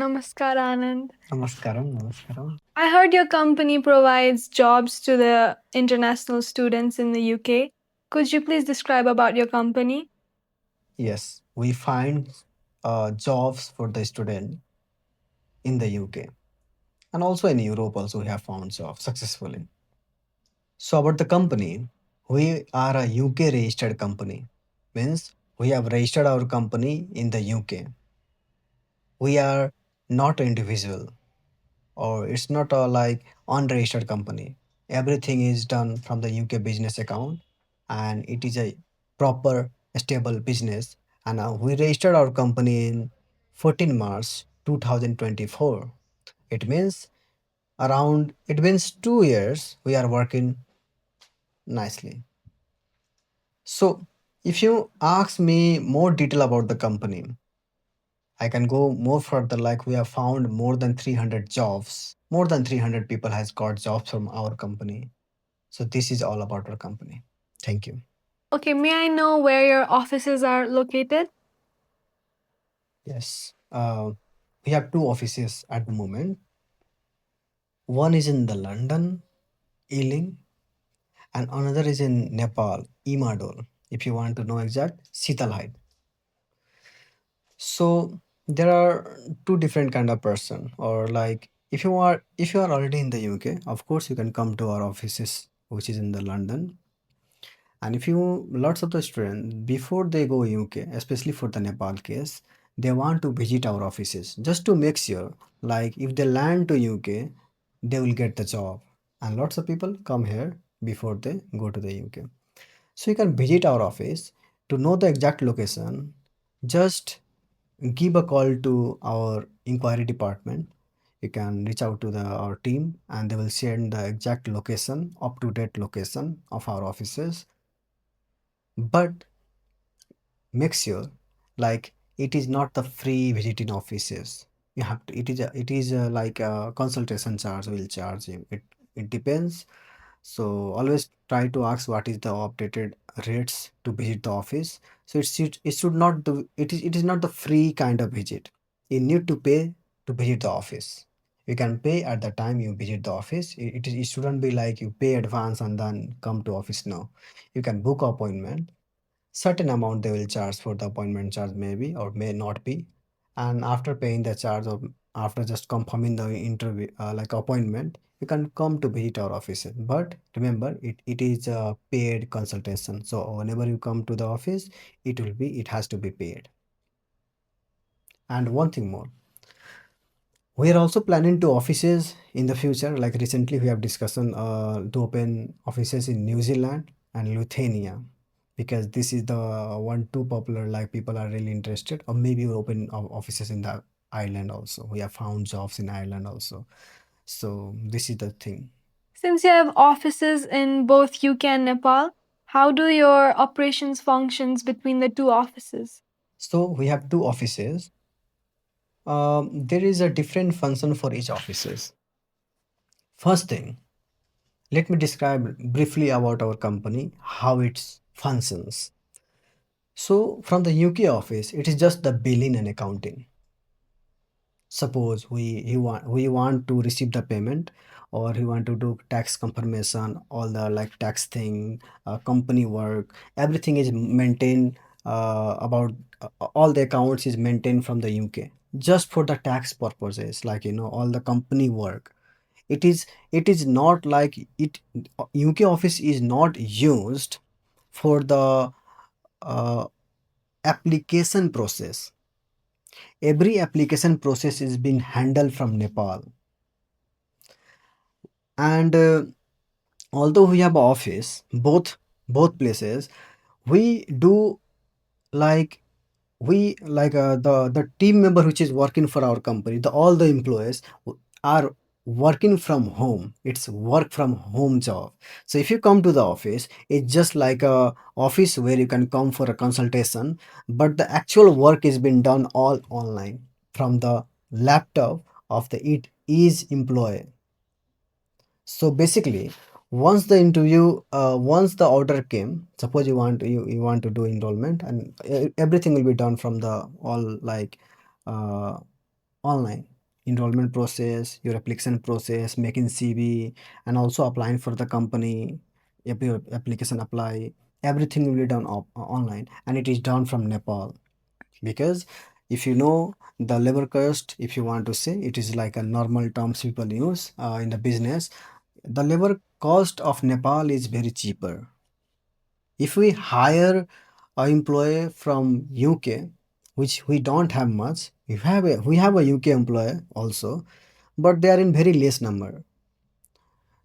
Namaskar, Anand. Namaskaram, namaskaram. I heard your company provides jobs to the international students in the UK. Could you please describe about your company? Yes, we find jobs for the student in the UK and also in Europe. Also, we have found jobs successfully. So about the company, we are a UK registered company. Means we have registered our company in the UK. We are not individual or it's not a like unregistered company. Everything is done from the UK business account and it is a proper stable business. And we registered our company in 14 March 2024. It means it means 2 years we are working nicely. So if you ask me more detail about the company, I can go more further. Like we have found more than 300 jobs. More than 300 people has got jobs from our company. So this is all about our company. Thank you. Okay, may I know where your offices are located? Yes. We have two offices at the moment. One is in the London, Ealing, and another is in Nepal, Imadol. If you want to know exact, Sitalhite. So there are two different kind of person, or like if you are already in the UK, of course you can come to our offices, which is in the London. And if you lots of the students before they go UK, especially for the Nepal case, they want to visit our offices just to make sure, like if they land to UK, they will get the job. And lots of people come here before they go to the UK. So you can visit our office to know the exact location. Just give a call to our inquiry department. You can reach out to our team and they will send the exact location, up to date location of our offices. But make sure, like, it is not the free visiting offices. You have to, it is like a consultation charge will charge you. It depends. So always try to ask what is the updated rates to visit the office. So it should not do it is not the free kind of visit. You need to pay to visit the office. You can pay at the time you visit the office. It shouldn't be like you pay advance and then come to office. No, you can book appointment. Certain amount they will charge for the appointment charge, maybe or may not be. And after paying the charge, or after just confirming the interview, like appointment, you can come to visit our office. But remember, it is a paid consultation, so whenever you come to the office, it has to be paid. And one thing more, we are also planning to offices in the future. Like recently, we have discussion to open offices in New Zealand and Lithuania, because this is the one too popular. Like people are really interested, or maybe we open offices in the Ireland also. We have found jobs in Ireland also. So this is the thing. Since you have offices in both UK and Nepal, how do your operations functions between the two offices? So we have two offices. There is a different function for each offices. First thing, let me describe briefly about our company, how it functions. So from the UK office, it is just the billing and accounting. Suppose we want to receive the payment, or we want to do tax confirmation, all the like tax thing, company work, everything is maintained, about all the accounts is maintained from the UK just for the tax purposes, like all the company work. It is not like it. UK office is not used for the uh, application process. Every application process is being handled from Nepal. And although we have office both places, we do like the team member which is working for our company, all the employees are working from home. It's work from home job. So if you come to the office, it's just like a office where you can come for a consultation, but the actual work is being done all online from the laptop of the it is employee. So basically, once the order came, suppose you want to do enrollment, and everything will be done from the all like uh, online. Enrollment process, your application process, making CV, and also applying for the company, your application apply, everything will be done online, and it is done from Nepal. Because if you know the labor cost, if you want to say, it is like a normal terms people use in the business. The labor cost of Nepal is very cheaper. If we hire an employee from UK, which we don't have much, we have a UK employee also, but they are in very less number.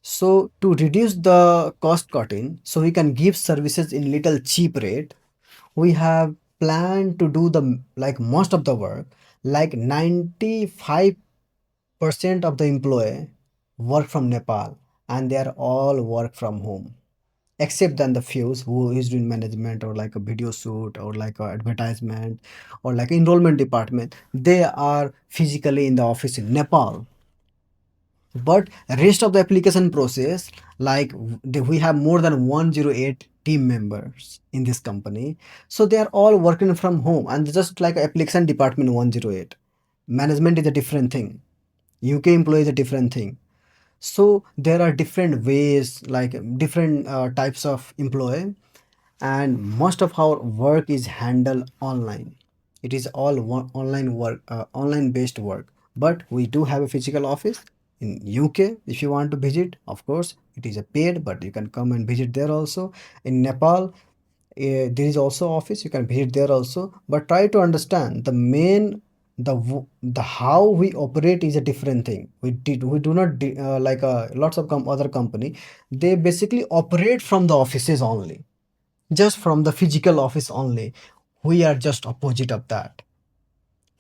So to reduce the cost cutting, so we can give services in little cheap rate, we have planned to do the like most of the work, like 95% of the employee work from Nepal, and they are all work from home, except than the few who is doing management or like a video shoot or like a advertisement or like enrollment department. They are physically in the office in Nepal, but rest of the application process, like we have more than 108 team members in this company, so they are all working from home, and just like application department 108, management is a different thing, UK employee is a different thing. So there are different ways, like different types of employee, and most of our work is handled online. It is all online work, online based work. But we do have a physical office in UK. If you want to visit, of course it is a paid, but you can come and visit there also. In Nepal, there is also office, you can visit there also. But try to understand the main, the how we operate is a different thing. We do not like lots of other company, they basically operate from the offices only, just from the physical office only. We are just opposite of that.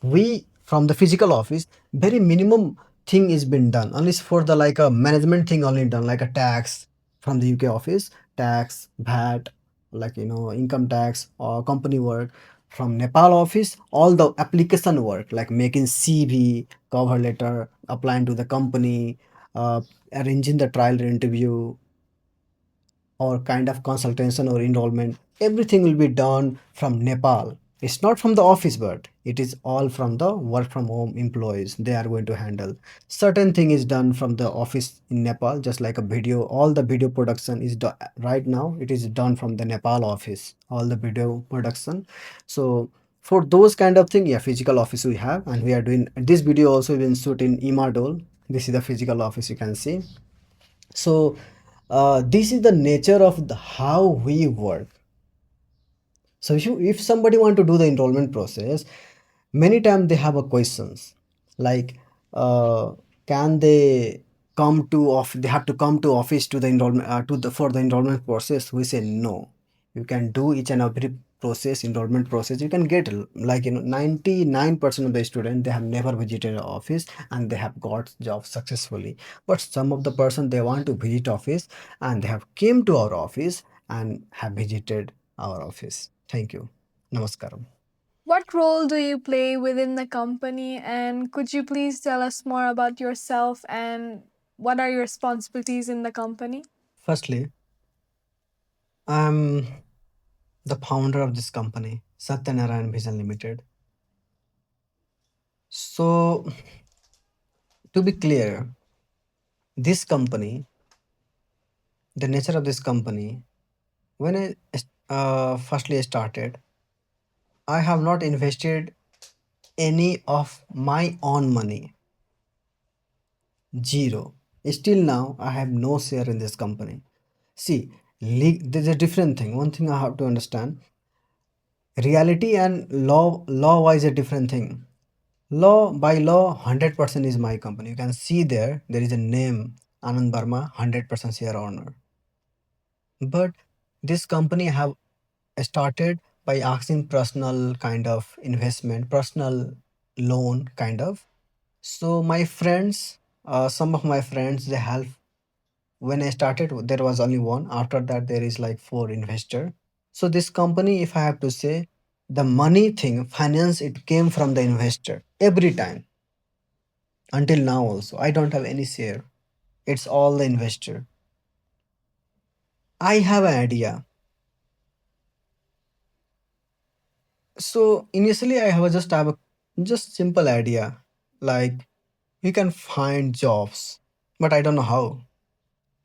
We from the physical office, very minimum thing is been done, unless for the like a management thing only done, like a tax from the UK office, tax, VAT, like income tax or company work. From Nepal office, all the application work like making CV, cover letter, applying to the company, arranging the trial interview, or kind of consultation or enrollment, everything will be done from Nepal. It's not from the office, but it is all from the work from home employees. They are going to handle certain thing is done from the office in Nepal, just like a video. All the video production is done right now. It is done from the Nepal office. All the video production. So for those kind of thing, yeah, physical office we have, and we are doing this video also been shoot in Imadol. This is the physical office you can see. So this is the nature of how we work. So if somebody want to do the enrollment process, many times they have a questions like, uh, can they come to off they have to come to office to the enrollment to the for the enrollment process. We say no, you can do each and every process, enrollment process you can get, 99% of the students, they have never visited an office and they have got job successfully. But some of the person, they want to visit office, and they have came to our office and have visited our office. Thank you. Namaskaram. What role do you play within the company? And could you please tell us more about yourself and what are your responsibilities in the company? Firstly, I'm the founder of this company, Satyanarayan Vision Limited. So, to be clear, this company, the nature of this company, when I firstly started, I have not invested any of my own money, zero. Still now, I have no share in this company. See, there's a different thing. One thing I have to understand: reality and law wise a different thing. Law, by law, 100% is my company. You can see there is a name, Anand Barma, 100% share owner. But this company have started by asking personal kind of investment, personal loan kind of. So my friends, some of my friends, they help. When I started, there was only one. After that, there is like four investor. So this company, if I have to say, the money thing, finance, it came from the investor every time. Until now also, I don't have any share. It's all the investor. I have an idea. So initially I have just have a just simple idea. like you can find jobs, but I don't know how.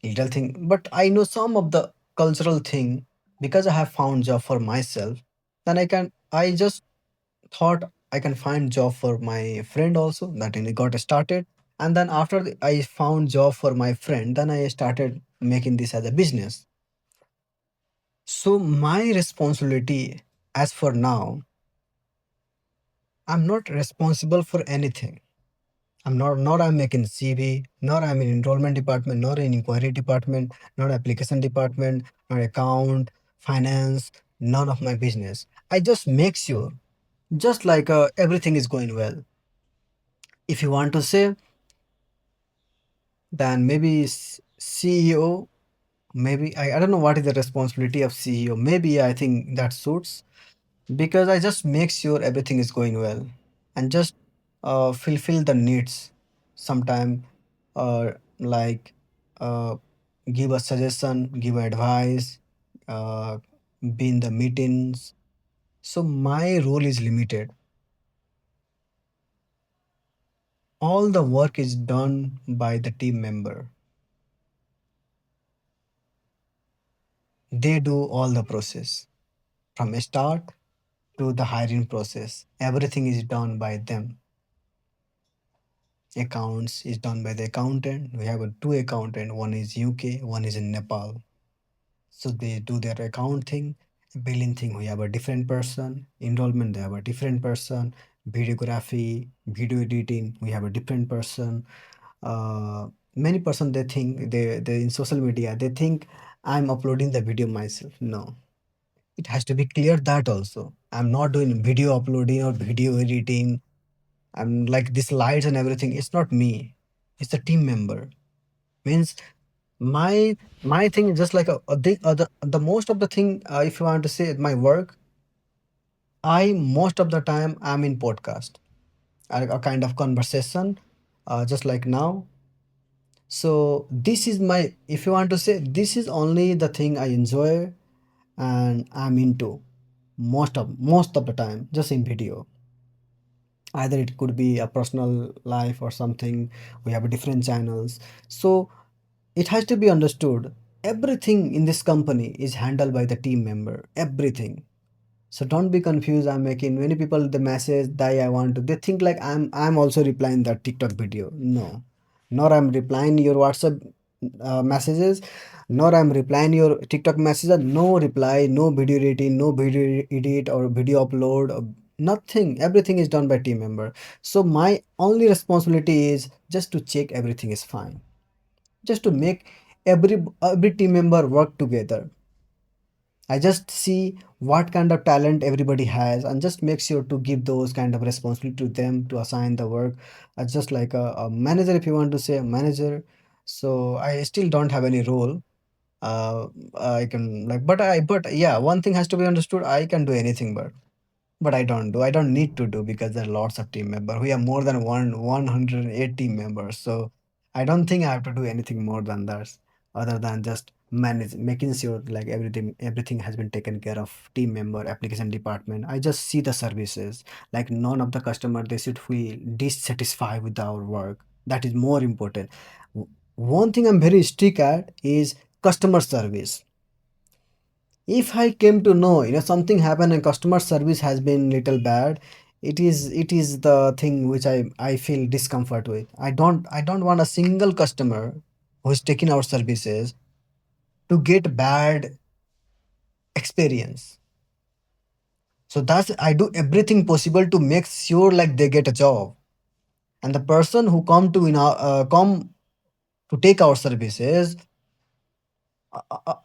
Little thing, but I know some of the cultural thing because I have found job for myself. Then I just thought I can find job for my friend also. That and it got started. And then after I found job for my friend, then I started making this as a business. So my responsibility as for now, I'm not responsible for anything. I'm not I'm making CV, nor I'm in enrollment department, nor in inquiry department, nor application department, nor account, finance, none of my business. I just make sure, just like everything is going well. If you want to say, then maybe CEO, maybe I don't know what is the responsibility of CEO. Maybe I think that suits because I just make sure everything is going well and just fulfill the needs. Sometime, like uh, give a suggestion, give advice, uh, be in the meetings. So my role is limited. All the work is done by the team member. They do all the process from start to the hiring process. Everything is done by them. Accounts is done by the accountant. We have two accountant. One is UK, one is in Nepal. So they do their account thing. Billing thing, we have a different person. Enrollment, they have a different person. Videography, video editing, we have a different person. Many person they think they in social media they think I'm uploading the video myself. No, it has to be clear that also I'm not doing video uploading or video editing. I'm like this lights and everything. It's not me. It's the team member. Means my thing is just like the most of the thing. If you want to say my work, I most of the time I'm in podcast, a kind of conversation, just like now. So this is my. If you want to say this is only the thing I enjoy and I'm into most of the time, just in video. Either it could be a personal life or something. We have different channels. So it has to be understood everything in this company is handled by the team member, everything. So don't be confused. I'm making many people the message that I want to, they think like I'm also replying that TikTok video. No, nor I'm replying your WhatsApp messages, nor I'm replying your TikTok messages. No reply, no video editing, no video edit or video upload, nothing. Everything is done by team member. So my only responsibility is just to check everything is fine, just to make every team member work together. I just see what kind of talent everybody has and just make sure to give those kind of responsibility to them to assign the work. Just like a manager, if you want to say a manager. So I still don't have any role. I can like, but yeah, one thing has to be understood. I can do anything, but I don't do. I don't need to do because there are lots of team members. We have more than 108 team members. So I don't think I have to do anything more than that, other than just manage, making sure like everything has been taken care of. Team member, application department. I just see the services. Like none of the customer they should feel dissatisfied with our work. That is more important. One thing I'm very strict at is customer service. If I came to know, something happened and customer service has been little bad, it is the thing which I feel discomfort with. I don't want a single customer who is taking our services to get bad experience. So that's I do everything possible to make sure like they get a job. And the person who come to take our services,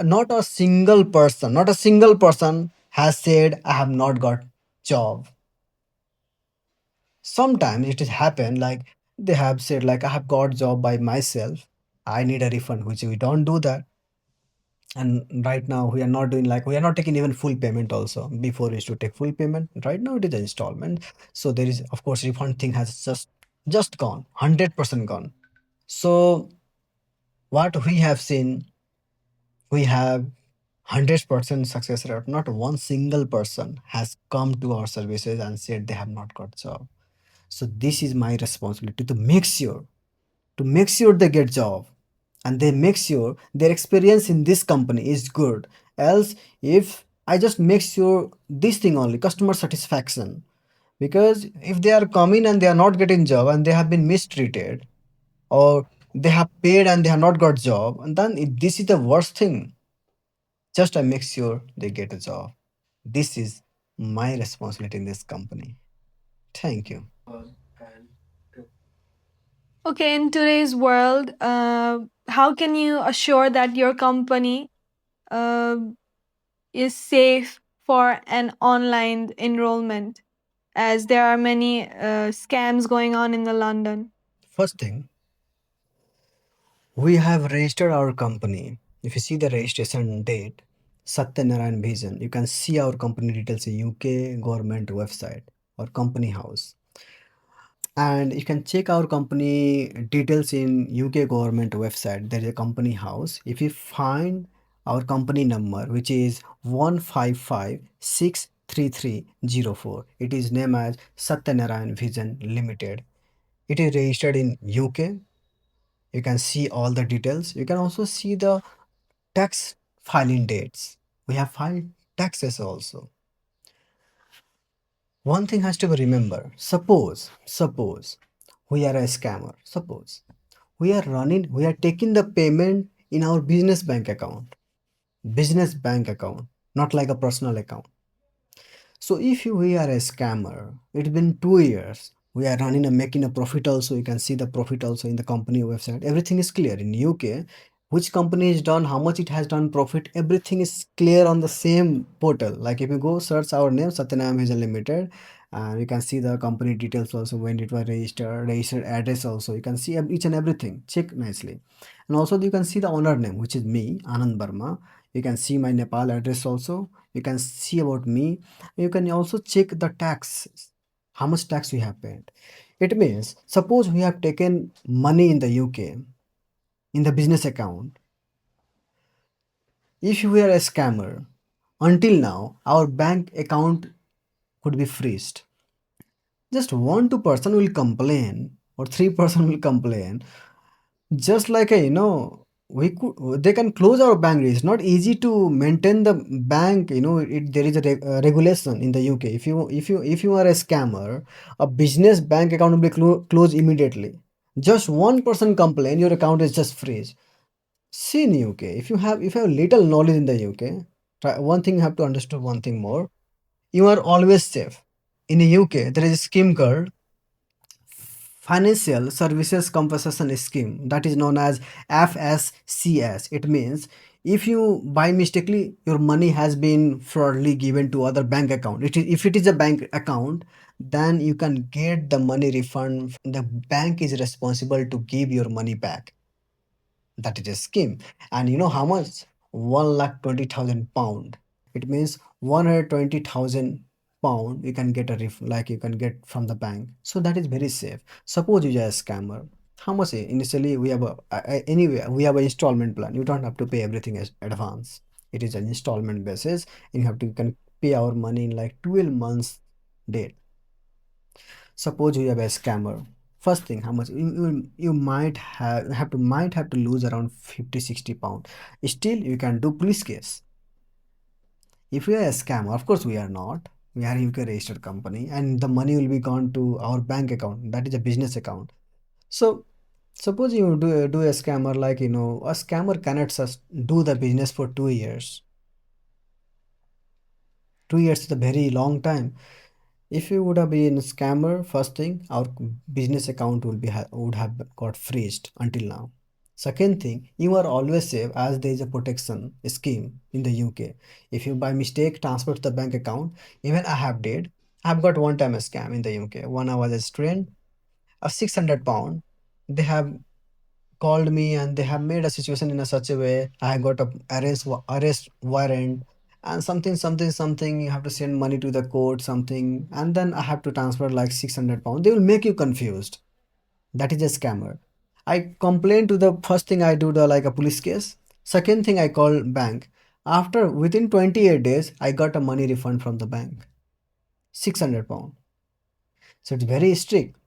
not a single person has said I have not got job. Sometimes it has happened like they have said like I have got job by myself, I need a refund, which we don't do that. And right now we are not doing like we are not taking even full payment also. Before we used to take full payment, right now it is installment. So there is of course refund thing has just gone 100% gone. So what we have seen, we have 100% success rate. Not one single person has come to our services and said they have not got job. So this is my responsibility to make sure they get job, and they make sure their experience in this company is good. Else, if I just make sure this thing only, customer satisfaction, because if they are coming and they are not getting job and they have been mistreated, or they have paid and they have not got job, and then this is the worst thing. Just I make sure they get a job. This is my responsibility in this company. Thank you. Okay, in today's world, how can you assure that your company uh, is safe for an online enrollment, as there are many scams going on in the London? First thing, we have registered our company. If you see the registration date, Satyanarayan Vision, you can see our company details in UK government website or company house. And you can check our company details in UK government website. There is a company house. If you find our company number, which is 155633304, it is named as Satyanarayan Vision Limited. It is registered in UK. You can see all the details. You can also see the tax filing dates. We have filed taxes also. One thing has to be remembered. Suppose we are a scammer. Suppose we are taking the payment in our business bank account, not like a personal account. So if we are a scammer, it's been 2 years. We are running and making a profit also. You can see the profit also in the company website. Everything is clear. In UK, which company is done, how much it has done profit, everything is clear on the same portal. Like if you go search our name, Satyanam Vision Limited, and you can see the company details also, when it was registered address also. You can see each and everything. Check nicely. And also you can see the owner name, which is me, Anand Barma. You can see my Nepal address also. You can see about me. You can also check the tax, how much tax we have paid. It means, suppose we have taken money in the UK in the business account. If we are a scammer, until now, our bank account could be freezed. Just one, two person will complain, or three person will complain. Just like they can close our bank. It's not easy to maintain the bank. There is a regulation in the UK. If you are a scammer, a business bank account will be closed immediately. Just one person complain, your account is just freeze. See, in UK, if you have little knowledge in the UK, one thing you have to understand, one thing more. You are always safe. In the UK, there is a scheme called Financial Services Compensation Scheme, that is known as FSCS. It means if you by mistakenly your money has been fraudly given to other bank account, if it is a bank account, then you can get the money refund. The bank is responsible to give your money back. That is a scheme. And you know how much? 1,20,000 pound. It means 120,000 pound you can get like you can get from the bank. So that is very safe. Suppose you are a scammer. How much? Initially we have anyway we have an installment plan. You don't have to pay everything as advance. It is an installment basis, and you can pay our money in like 12 months date. Suppose you have a scammer. First thing, how much you might have to lose around 50-60 pound. Still, you can do police case. If we are a scammer, of course we are not. We are a UK registered company, and the money will be gone to our bank account. That is a business account. So suppose you do a scammer, like a scammer cannot do the business for 2 years. 2 years is a very long time. If you would have been a scammer, first thing, our business account would have got freezed until now. Second thing, you are always safe, as there is a protection scheme in the UK. If you by mistake transfer to the bank account, even I have got one time a scam in the UK. When I was a student, a 600 pound, they have called me and they have made a situation in a such a way. I got a arrest warrant, and something, you have to send money to the court, something, and then I have to transfer like 600 pound. They will make you confused. That is a scammer. I complain to the first thing, I do the like a police case. Second thing, I call bank. After within 28 days, I got a money refund from the bank. 600 pound. So it's very strict.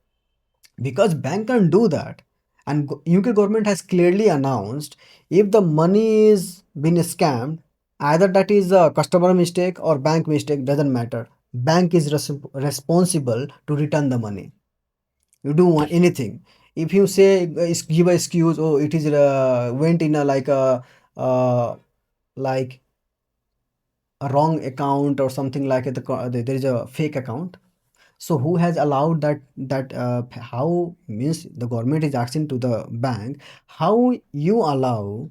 because bank can do that. And UK government has clearly announced, if the money is been scammed, either that is a customer mistake or bank mistake, doesn't matter. Bank is responsible to return the money. You do want anything. If you say give a excuse, oh it is went in a like a wrong account or something like it, there is a fake account. So who has allowed how means the government is asking to the bank, how you allow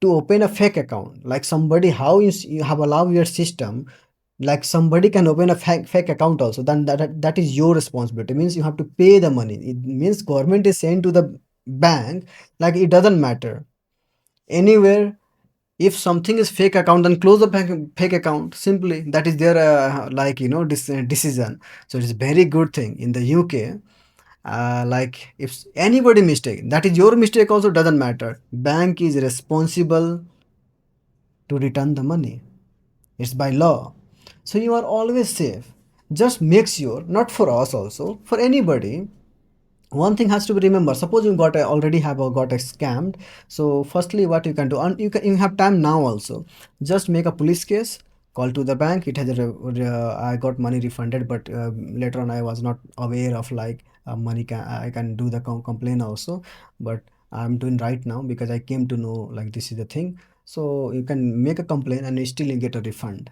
to open a fake account, like somebody, how you have allowed your system, like somebody can open a fake account also, then that is your responsibility. It means you have to pay the money. It means government is saying to the bank, like it doesn't matter anywhere, if something is fake account, then close the fake account simply. That is their decision. So it's a very good thing in the UK. Like if anybody mistake, that is your mistake also, doesn't matter, bank is responsible to return the money. It's by law. So you are always safe. Just make sure, not for us also, for anybody, one thing has to be remembered. Suppose you already have got a scammed. So firstly what you can do, and you have time now also, just make a police case, call to the bank. It has I got money refunded, but later on I was not aware of money I can do the complaint also, but I'm doing right now because I came to know like this is the thing. So you can make a complaint and you still get a refund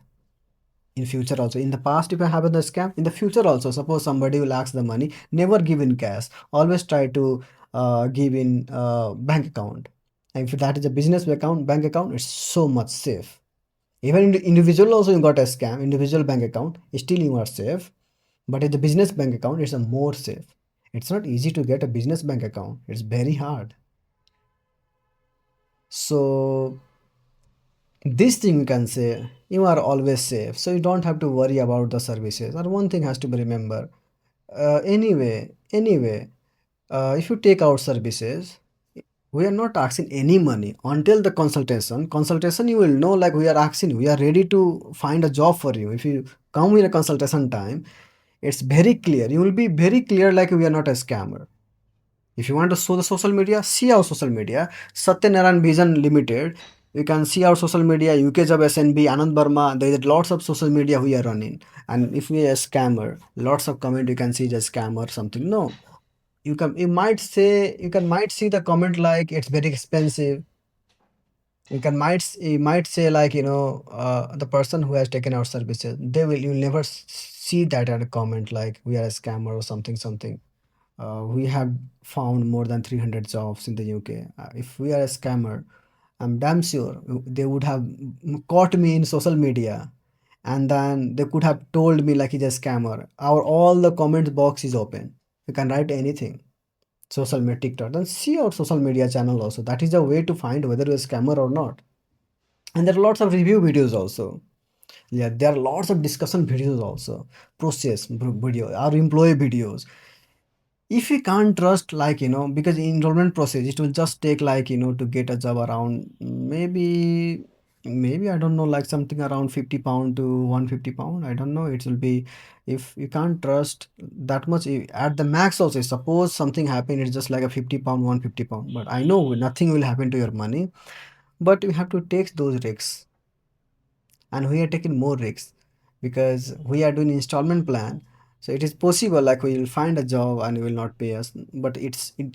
in future also. In the past if I happen the scam, in the future also, suppose somebody will ask the money, never give in cash, always try to give in bank account. And if that is a business account, bank account, it's so much safe. Even in the individual also you got a scam, individual bank account, still you are safe. But in the business bank account, it's a more safe. It's not easy to get a business bank account, it's very hard. So this thing you can say, you are always safe, so you don't have to worry about the services. Or one thing has to be remember, anyway, if you take our services, we are not asking any money until the consultation. You will know, like we are asking, we are ready to find a job for you. If you come with a consultation time, it's very clear, you will be very clear, like we are not a scammer. If you want to show the social media, see our social media, Satyanaran Vision Limited. You can see our social media, UK Job SNB, Anand Burma. There is lots of social media we are running. And if we are a scammer, lots of comment you can see the scammer something. No, you can might see the comment like it's very expensive. You might say like the person who has taken our services, you'll never see that at a comment like we are a scammer or something. We have found more than 300 jobs in the UK. If we are a scammer, I'm damn sure they would have caught me in social media, and then they could have told me like he's a scammer. Our all the comment box is open. You can write anything. Social media, TikTok. Then see our social media channel also. That is the way to find whether you're a scammer or not. And there are lots of review videos also. Yeah, there are lots of discussion videos also. Process video, our employee videos. If we can't trust, because enrollment process, it will just take to get a job around maybe I don't know, like something around 50 pound to 150 pound, I don't know. It will be, if you can't trust that much, at the max also, suppose something happen, it's just like a 50 pound, 150 pound, but I know nothing will happen to your money. But you have to take those risks, and we are taking more risks because we are doing installment plan. So it is possible like we will find a job and will not pay us, but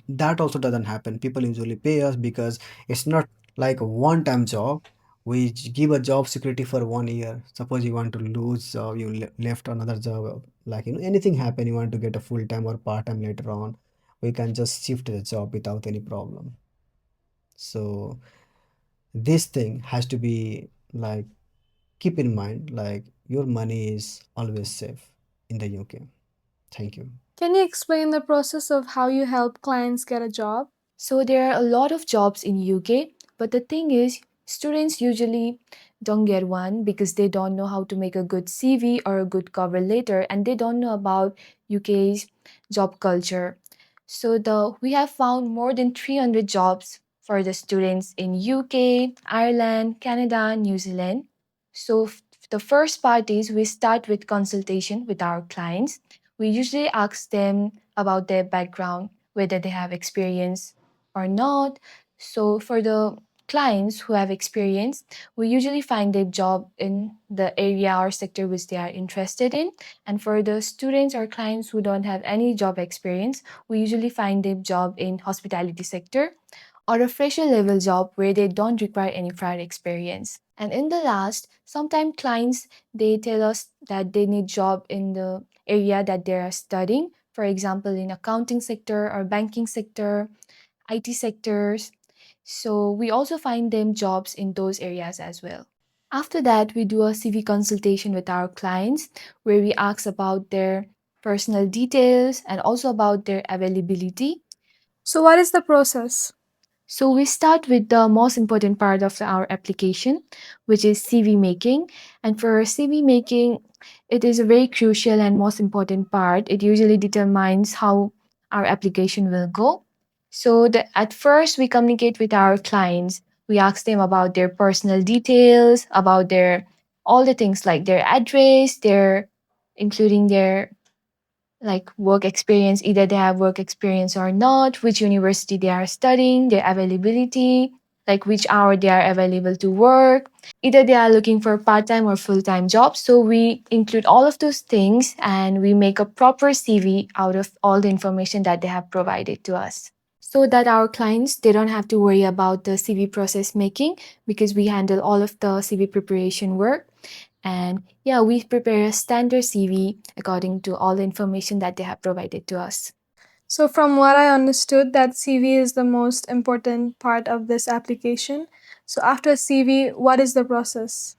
that also doesn't happen. People usually pay us because it's not like a one time job. We give a job security for 1 year. Suppose you want to lose job, you left another job, like anything happen, you want to get a full time or part time later on, we can just shift the job without any problem. So this thing has to be like, keep in mind, like your money is always safe in the UK. Thank you. Can you explain the process of how you help clients get a job? So there are a lot of jobs in UK, but the thing is, students usually don't get one because they don't know how to make a good CV or a good cover letter, and they don't know about UK's job culture. So the we have found more than 300 jobs for the students in UK, Ireland, Canada, New Zealand. So the first part is we start with consultation with our clients. We usually ask them about their background, whether they have experience or not. So for the clients who have experience, we usually find a job in the area or sector which they are interested in. And for the students or clients who don't have any job experience, we usually find a job in hospitality sector or a fresher level job where they don't require any prior experience. And in the last, sometimes clients they tell us that they need job in the area that they are studying, for example in accounting sector or banking sector, IT sectors. So we also find them jobs in those areas as well. After that, we do a CV consultation with our clients where we ask about their personal details and also about their availability. So, what is the process? So we start with the most important part of our application, which is CV making. And for CV making, it is a very crucial and most important part. It usually determines how our application will go. So at first, we communicate with our clients. We ask them about their personal details, about their all the things like their address, their including their like work experience, either they have work experience or not, which university they are studying, their availability, like which hour they are available to work, either they are looking for part-time or full-time jobs. So we include all of those things and we make a proper CV out of all the information that they have provided to us, so that our clients they don't have to worry about the CV process making, because we handle all of the CV preparation work. And yeah, we prepare a standard CV according to all the information that they have provided to us. So, from what I understood, that CV is the most important part of this application. So, after CV, what is the process?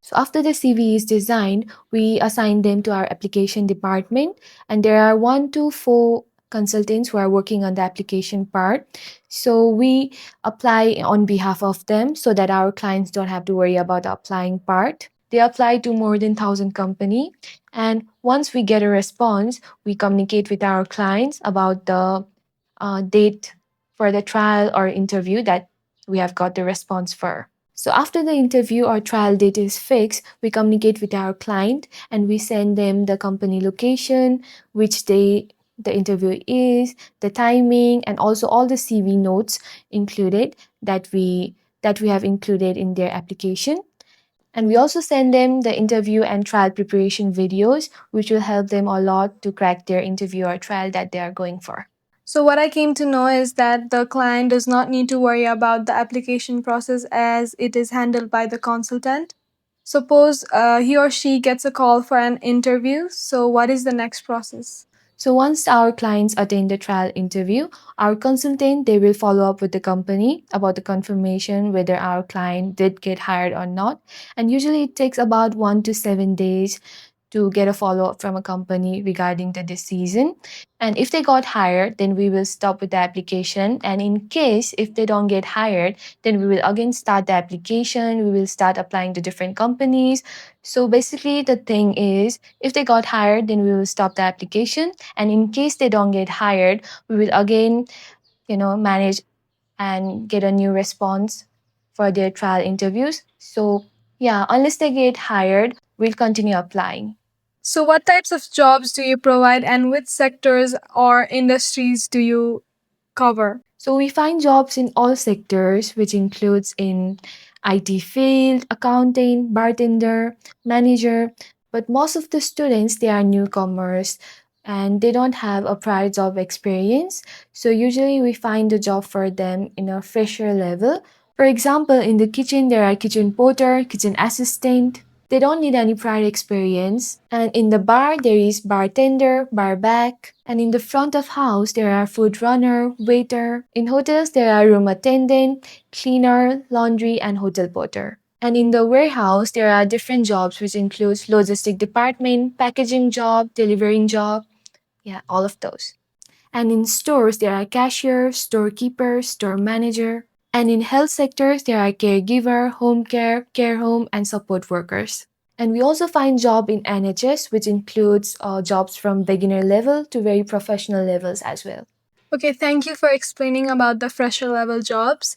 So after the CV is designed, we assign them to our application department, and there are 1 to 4 consultants who are working on the application part. So we apply on behalf of them so that our clients don't have to worry about the applying part. They apply to more than 1,000 company, and once we get a response, we communicate with our clients about the date for the trial or interview that we have got the response for. So after the interview or trial date is fixed, we communicate with our client and we send them the company location, which day the interview is, the timing, and also all the CV notes included that we have included in their application. And we also send them the interview and trial preparation videos, which will help them a lot to crack their interview or trial that they are going for. So, what I came to know is that the client does not need to worry about the application process as it is handled by the consultant. Suppose he or she gets a call for an interview. So, what is the next process? So once our clients attend the trial interview, our consultant they will follow up with the company about the confirmation whether our client did get hired or not. And usually it takes about 1 to 7 days to get a follow up from a company regarding the decision. And if they got hired, then we will stop with the application. And in case if they don't get hired, then we will again start the application. We will start applying to different companies. So basically, the thing is, if they got hired, then we will stop the application. And in case they don't get hired, we will again, manage and get a new response for their trial interviews. So yeah, unless they get hired, we'll continue applying. So, what types of jobs do you provide and which sectors or industries do you cover? So we find jobs in all sectors, which includes in IT field, accounting, bartender, manager. But most of the students, they are newcomers and they don't have a prior job experience. So usually we find a job for them in a fresher level. For example, in the kitchen, there are kitchen porter, kitchen assistant. They don't need any prior experience. And in the bar, there is bartender, bar back. And in the front of house, there are food runner, waiter. In hotels, there are room attendant, cleaner, laundry, and hotel porter. And in the warehouse, there are different jobs, which includes logistic department, packaging job, delivering job. Yeah, all of those. And in stores, there are cashier, storekeeper, store manager. And in health sectors, there are caregiver, home care, care home, and support workers. And we also find job in NHS, which includes jobs from beginner level to very professional levels as well. Okay, thank you for explaining about the fresher level jobs.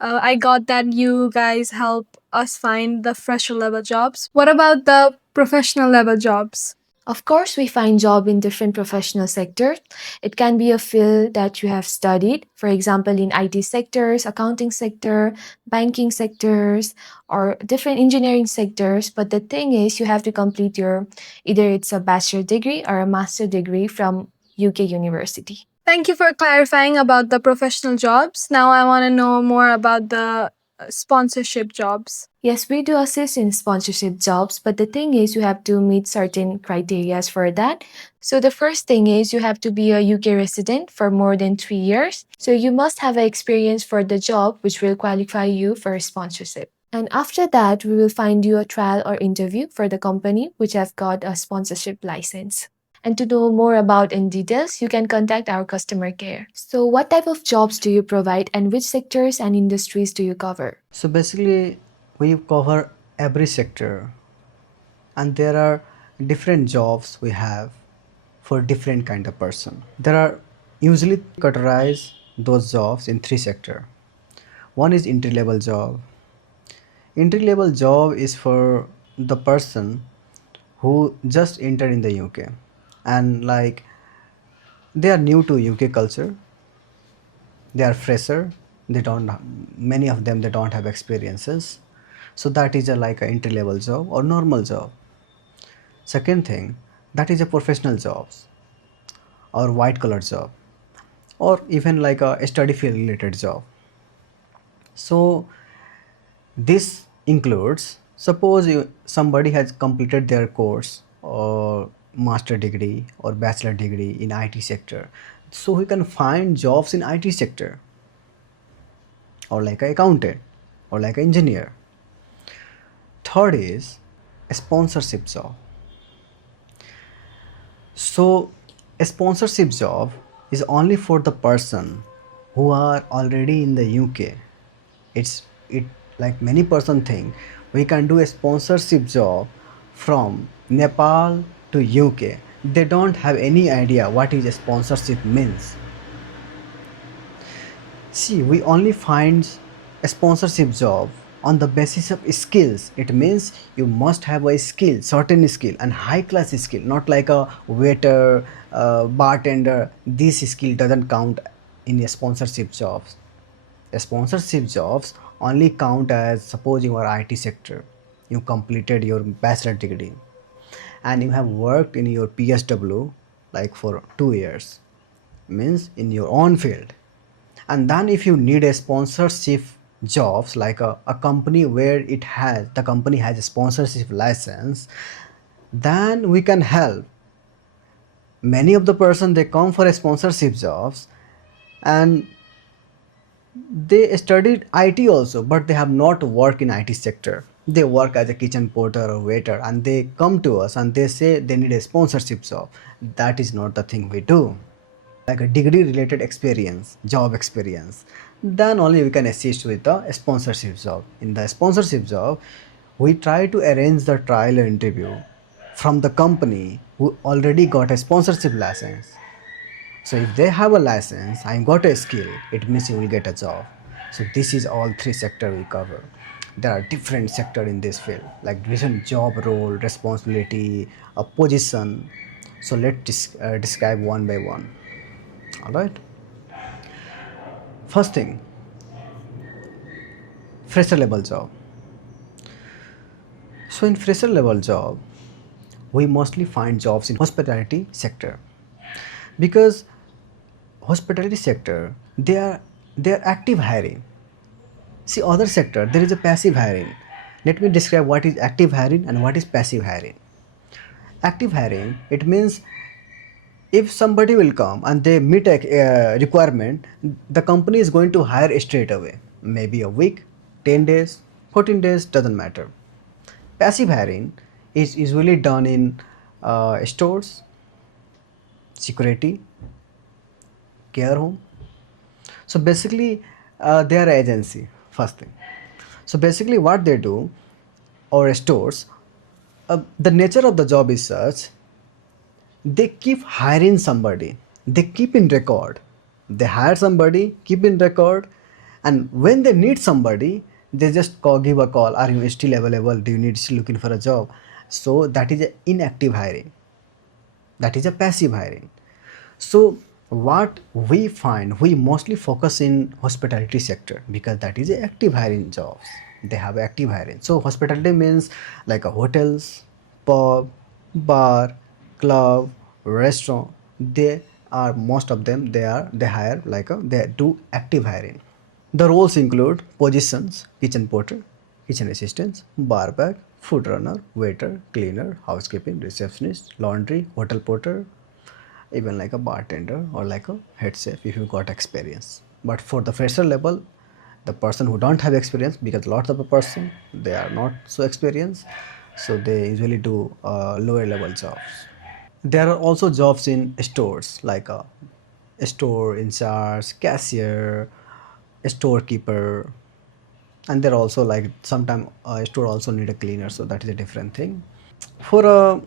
I got that you guys help us find the fresher level jobs. What about the professional level jobs? Of course, we find job in different professional sectors. It can be a field that you have studied, for example, in IT sectors, accounting sector, banking sectors, or different engineering sectors. But the thing is, you have to complete your either it's a bachelor degree or a master degree from UK university. Thank you for clarifying about the professional jobs. Now I want to know more about the sponsorship jobs. Yes, we do assist in sponsorship jobs, but the thing is, you have to meet certain criteria for that. So, the first thing is you have to be a UK resident for more than 3 years. So, you must have an experience for the job, which will qualify you for sponsorship. And after that, we will find you a trial or interview for the company which have got a sponsorship license. And to know more about in details, you can contact our customer care. So, what type of jobs do you provide and which sectors and industries do you cover? So basically, we cover every sector, and there are different jobs we have for different kind of person. There are usually categorize those jobs in three sector. One is entry level job. Entry level job is for the person who just entered in the UK, and like they are new to UK culture, they are fresher, they don't, many of them they don't have experiences, so that is a like a entry level job or normal job. Second thing, that is a professional jobs or white collar job, or even like a study field related job. So this includes, suppose somebody has completed their course or master degree or bachelor degree in IT sector, so he can find jobs in IT sector, or like an accountant or like an engineer. Third is a sponsorship job. So a sponsorship job is only for the person who are already in the UK. It like many person think we can do a sponsorship job from Nepal to UK. They don't have any idea what is a sponsorship means. See, we only find a sponsorship job on the basis of skills. It means you must have a skill, certain skill, and high class skill, not like a waiter, bartender. This skill doesn't count in a sponsorship jobs. A sponsorship jobs only count as, suppose you are IT sector, you completed your bachelor degree, and you have worked in your PSW like for 2 years, means in your own field. And then if you need a sponsorship jobs like a company where it has, the company has a sponsorship license, then we can help. Many of the person they come for a sponsorship jobs, and they studied IT also, but they have not worked in IT sector. They work as a kitchen porter or waiter, and they come to us and they say they need a sponsorship job. That is not the thing we do. Like a degree related experience, job experience, then only we can assist with the sponsorship job. In the sponsorship job, we try to arrange the trial interview from the company who already got a sponsorship license. So if they have a license and got a skill, it means you will get a job. So this is all three sector we cover. There are different sector in this field, like different job role, responsibility, a position. So let's describe one by one. All right. First thing, fresher level job. So in fresher level job, we mostly find jobs in hospitality sector, because hospitality sector they are active hiring. See, other sector there is a passive hiring. Let me describe what is active hiring and what is passive hiring. Active hiring, it means if somebody will come and they meet a requirement, the company is going to hire straight away, maybe a week, 10 days, 14 days, doesn't matter. Passive hiring is usually done in stores, security, care home. So basically, they are agency. First thing. So basically, what they do, or stores, the nature of the job is such, they keep hiring somebody. They keep in record. They hire somebody, keep in record, and when they need somebody, they just give a call. Are you still available? Do you need still looking for a job? So that is a inactive hiring. That is a passive hiring. So what we find, we mostly focus in hospitality sector because that is a active hiring jobs. They have active hiring. So hospitality means like a hotels, pub, bar, club, restaurant. They are, most of them, they hire like a, they do active hiring. The roles include positions: kitchen porter, kitchen assistants, bar back, food runner, waiter, cleaner, housekeeping, receptionist, laundry, hotel porter, even like a bartender or like a head chef if you got experience. But for the fresher level, the person who don't have experience, because lots of the person they are not so experienced, so they usually do lower level jobs. There are also jobs in stores like a store in charge, cashier, a storekeeper, and they're also like sometimes a store also need a cleaner, so that is a different thing. For a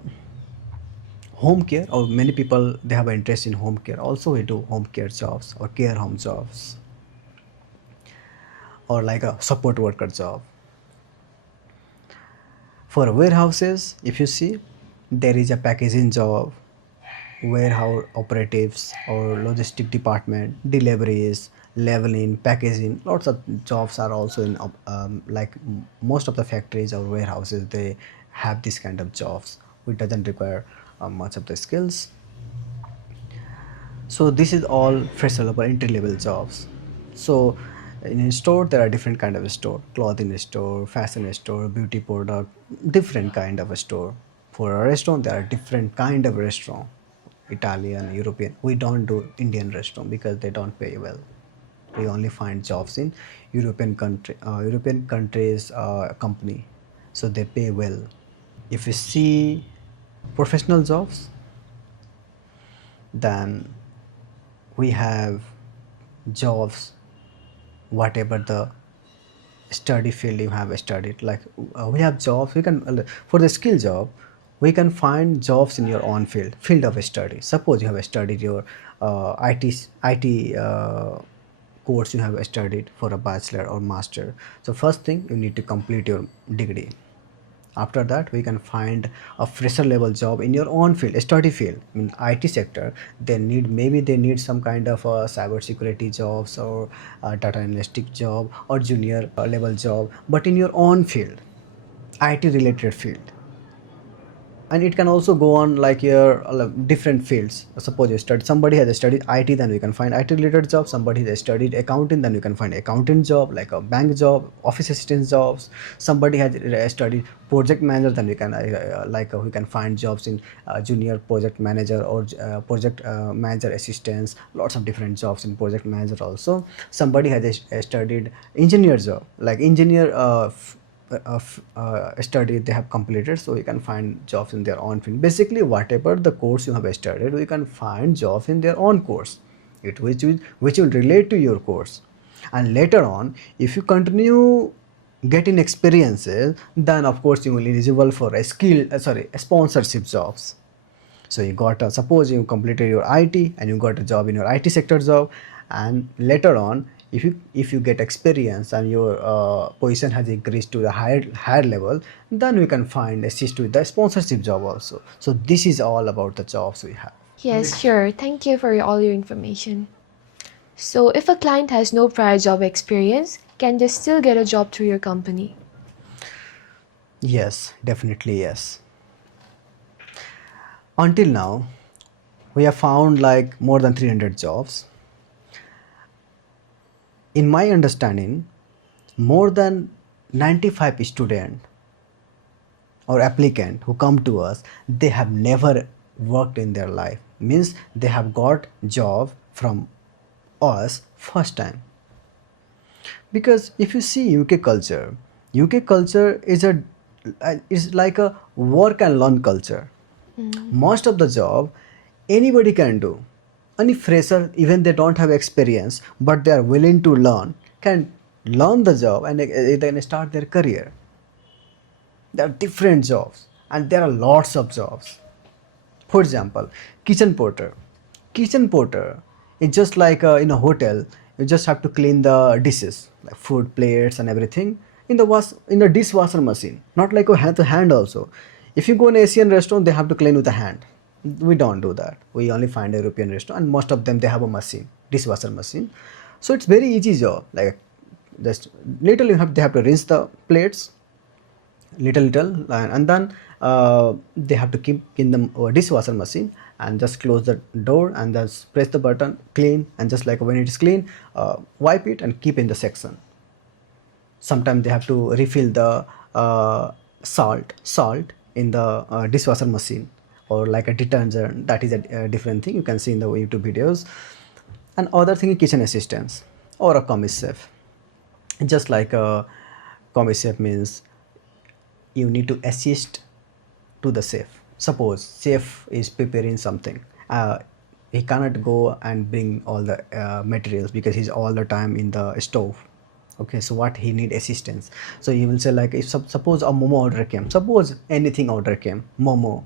home care, or many people they have an interest in home care, also we do home care jobs or care home jobs or like a support worker job. For warehouses, if you see, there is a packaging job, warehouse operatives or logistic department, deliveries, leveling, packaging. Lots of jobs are also in like most of the factories or warehouses. They have this kind of jobs, which doesn't require much of the skills. So this is all fresh level entry level jobs. So in a store there are different kind of a store: clothing store, fashion store, beauty product, different kind of a store. For a restaurant there are different kind of restaurant: Italian, European. We don't do Indian restaurant because they don't pay well. We only find jobs in European countries company, so they pay well. If you see professional jobs, then we have jobs whatever the study field you have studied. Like we have jobs we can for the skill job, we can find jobs in your own field of study. Suppose you have studied your IT course, you have studied for a bachelor or master. So first thing, you need to complete your degree. After that we can find a fresher level job in your own field, study field. In IT sector, they need, maybe they need some kind of cyber security jobs or data analytic job or junior level job, but in your own field, IT related field. And it can also go on like your different fields. Suppose you study, somebody has studied IT, then we can find IT related job. Somebody has studied accounting, then we can find accountant job, like a bank job, office assistant jobs. Somebody has studied project manager, then we can we can find jobs in junior project manager or project manager assistants. Lots of different jobs in project manager also. Somebody has studied engineer job, like engineer study they have completed, so you can find jobs in their own field. Basically whatever the course you have studied, we can find jobs in their own course, which will relate to your course. And later on, if you continue getting experiences, then of course you will eligible for a a sponsorship jobs. So you got a, suppose you completed your IT and you got a job in your IT sector job, and later on, if you get experience and your position has increased to the higher level, then we can find assist with the sponsorship job also. So this is all about the jobs we have. Yes, sure. Thank you for all your information. So, if a client has no prior job experience, can they still get a job through your company? Yes, definitely yes. Until now, we have found like more than 300 jobs. In my understanding, more than 95 students or applicant who come to us, they have never worked in their life, means they have got job from us first time. Because if you see uk culture is like a work and learn culture. Mm. Most of the job anybody can do. Any fresher, even they don't have experience but they are willing to learn, can learn the job and then start their career. There are different jobs and there are lots of jobs. For example, kitchen porter. Kitchen porter is just like in a hotel. You just have to clean the dishes, like food, plates, and everything in the dishwasher machine. Not like you have to hand also. If you go in an Asian restaurant, they have to clean with the hand. We don't do that. We only find a European restaurant, and most of them they have a machine, dishwasher machine. So it's very easy job. Like just little they have to rinse the plates, little, and then they have to keep in the dishwasher machine and just close the door and just press the button, clean, and just like when it is clean, wipe it and keep in the section. Sometimes they have to refill the salt in the dishwasher machine, or like a detergent. That is a different thing you can see in the YouTube videos. And other thing is kitchen assistants or a commis chef. Just like a commis chef means you need to assist to the chef. Suppose chef is preparing something, he cannot go and bring all the materials because he's all the time in the stove. Okay, so what he need assistance. So you will say like if suppose a momo order came, suppose anything order came, momo.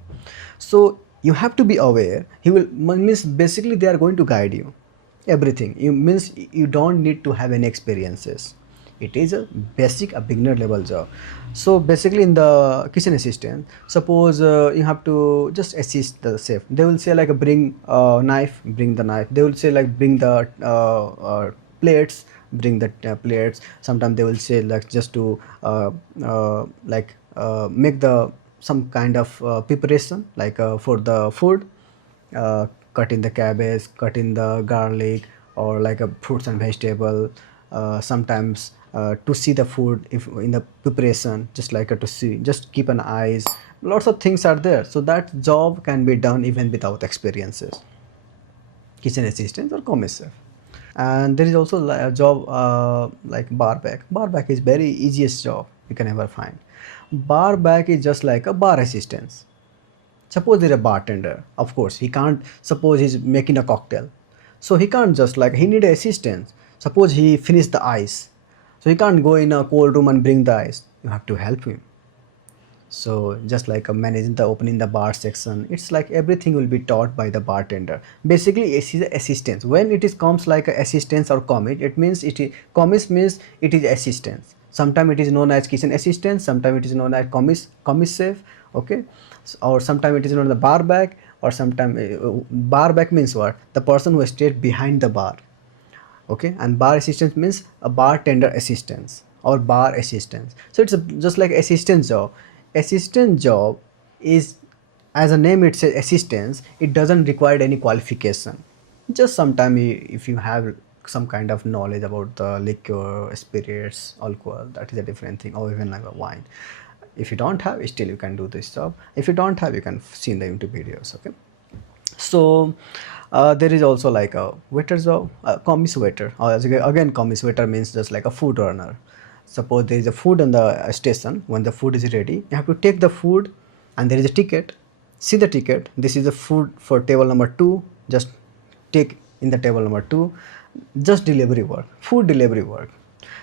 So you have to be aware. He will means basically they are going to guide you everything. You means you don't need to have any experiences. It is a basic, a beginner level job. So basically in the kitchen assistant, suppose you have to just assist the chef. They will say like bring knife, bring the knife. They will say like bring the plates, bring the plates. Sometimes they will say like just to make the some kind of preparation like for the food, cutting the cabbage, cutting the garlic, or like a fruits and vegetable. Sometimes to see the food if in the preparation, just like to see, just keep an eyes. Lots of things are there. So that job can be done even without experiences. Kitchen assistant or commis chef. And there is also a job like bar back. Bar back is very easiest job you can ever find. Bar back is just like a bar assistant. Suppose there's a bartender, of course he can't, suppose he's making a cocktail, so he can't just like, he need assistance. Suppose he finished the ice, so he can't go in a cold room and bring the ice, you have to help him. So just like managing the opening the bar section, it's like everything will be taught by the bartender. Basically it is assistance. When it is comes like a assistance or commit, it means it is, commis means it is assistance. Sometimes it is known as kitchen assistant, sometimes it is known as commis chef. Okay, or sometimes it is known as the bar back, or sometimes bar back means what, the person who stayed behind the bar. Okay, and bar assistant means a bartender assistance or bar assistance. So it's just like assistant job. Assistant job is, as a name it says assistance, it doesn't require any qualification. Just sometime if you have some kind of knowledge about the liquor, spirits, alcohol, that is a different thing, or even like a wine. If you don't have, still you can do this job. If you don't have, you can see in the YouTube videos. Okay, so there is also like a waiter job, commis waiter, or again commis waiter means just like a food runner. Suppose there is a food on the station. When the food is ready, you have to take the food, and there is a ticket. See the ticket, this is the food for table number 2, just take in the table number 2. Just delivery work, food delivery work.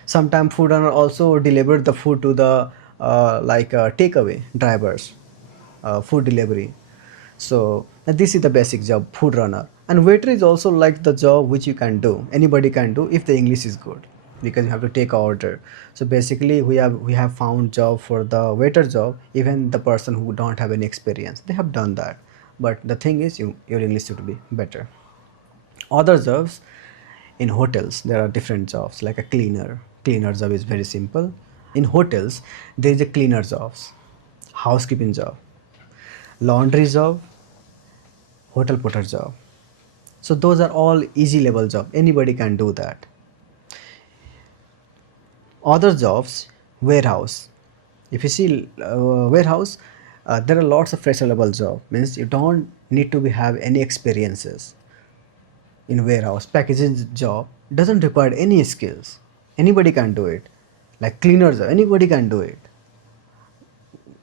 Sometimes food runner also delivered the food to the takeaway drivers, food delivery. So this is the basic job, food runner. And waiter is also like the job which you can do, anybody can do if the English is good, because you have to take order. So basically we have found job for the waiter job. Even the person who don't have any experience, they have done that. But the thing is, your English should be better. Other jobs in hotels, there are different jobs like a cleaner. Cleaner job is very simple. In hotels there is a cleaner jobs, housekeeping job, laundry job, hotel porter job. So those are all easy level job, anybody can do that. Other jobs, warehouse. If you see warehouse, there are lots of fresher level job, means you don't need to have any experiences. In warehouse packaging job doesn't require any skills, anybody can do it. Like cleaners, anybody can do it.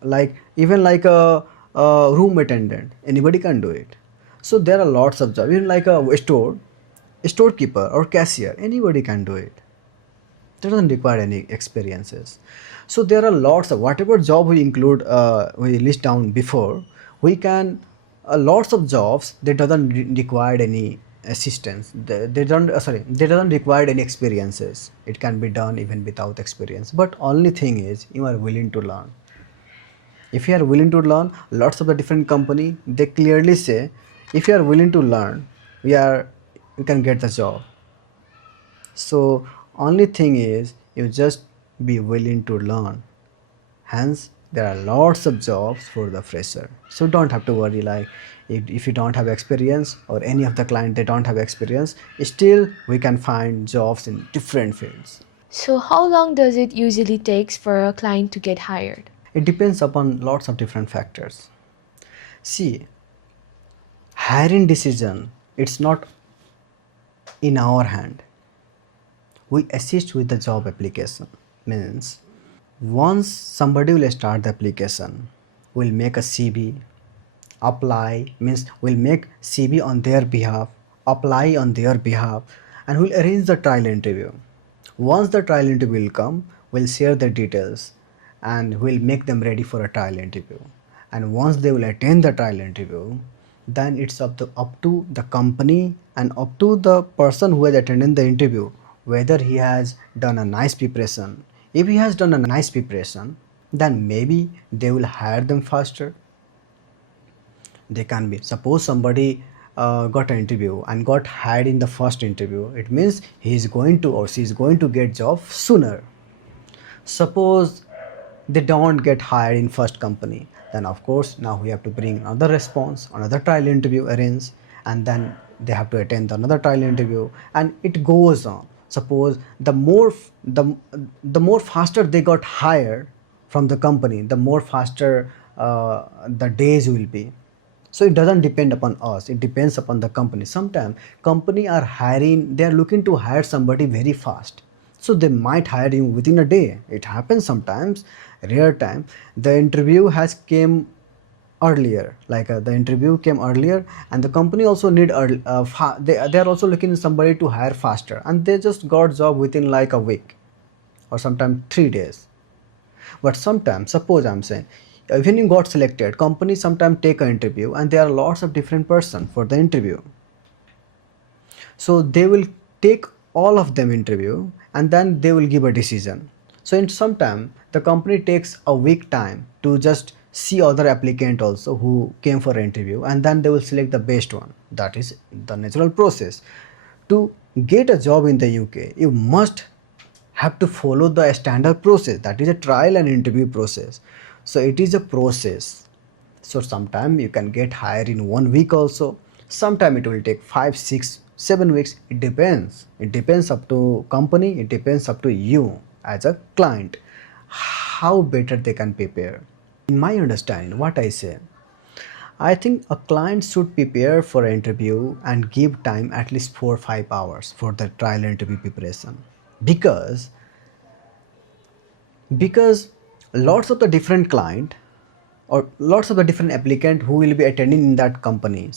Like even like a room attendant, anybody can do it. So there are lots of jobs, even like a storekeeper or cashier, anybody can do it. That doesn't require any experiences. So there are lots of whatever job we include, we list down before, we can lots of jobs that doesn't require any assistance. They don't sorry, they doesn't require any experiences. It can be done even without experience, but only thing is you are willing to learn. If you are willing to learn, lots of the different company they clearly say, if you are willing to learn, we are you can get the job. So only thing is you just be willing to learn. Hence there are lots of jobs for the fresher, so don't have to worry like if you don't have experience or any of the client they don't have experience, still we can find jobs in different fields. So, how long does it usually takes for a client to get hired? It depends upon lots of different factors. See, hiring decision, it's not in our hand. We assist with the job application. Means once somebody will start the application, we'll make a CV, apply means we'll make CV on their behalf, apply on their behalf, and we'll arrange the trial interview. Once the trial interview will come, we'll share the details and we'll make them ready for a trial interview. And once they will attend the trial interview, then it's up to the company and up to the person who has attended the interview whether he has done a nice preparation. If he has done a nice preparation, then maybe they will hire them faster. They can be, suppose somebody got an interview and got hired in the first interview, it means he is going to or she is going to get job sooner. Suppose they don't get hired in first company, then of course now we have to bring another response, another trial interview arrange, and then they have to attend another trial interview, and it goes on. Suppose the more faster they got hired from the company, the more faster the days will be. So it doesn't depend upon us, it depends upon the company. Sometimes company are hiring, they are looking to hire somebody very fast, so they might hire you within a day. It happens sometimes, rare time. The interview has came earlier, like the interview came earlier, and the company also need they are also looking somebody to hire faster, and they just got job within like a week or sometimes 3 days. But sometimes, suppose I'm saying, when you got selected, companies sometimes take an interview and there are lots of different person for the interview. So they will take all of them interview and then they will give a decision. So in some time, the company takes a week time to just see other applicant also who came for interview, and then they will select the best one. That is the natural process. To get a job in the UK, you must have to follow the standard process, that is a trial and interview process. So it is a process. So sometime you can get hired in 1 week also, sometime it will take 5 6 7 weeks. It depends up to company, it depends up to you as a client, how better they can prepare. In my understanding, what I say, I think a client should prepare for an interview and give time at least 4 5 hours for the trial interview preparation. Because because lots of the different client or lots of the different applicant who will be attending in that company.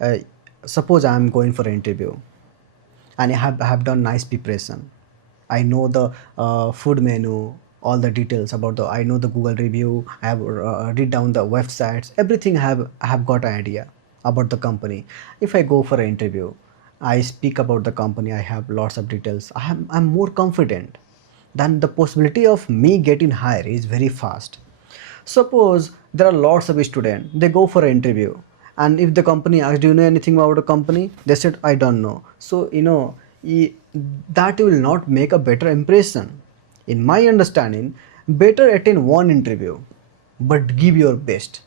Uh, suppose I am going for an interview and I have done nice preparation. I know the food menu, all the details about the. I know the Google review. I have read down the websites. Everything I have got an idea about the company. If I go for an interview, I speak about the company. I have lots of details. I'm more confident. Then the possibility of me getting hired is very fast. Suppose there are lots of students, they go for an interview, and if the company asks, "Do you know anything about a company?" They said, "I don't know." So, that will not make a better impression. In my understanding, better attend one interview, but give your best.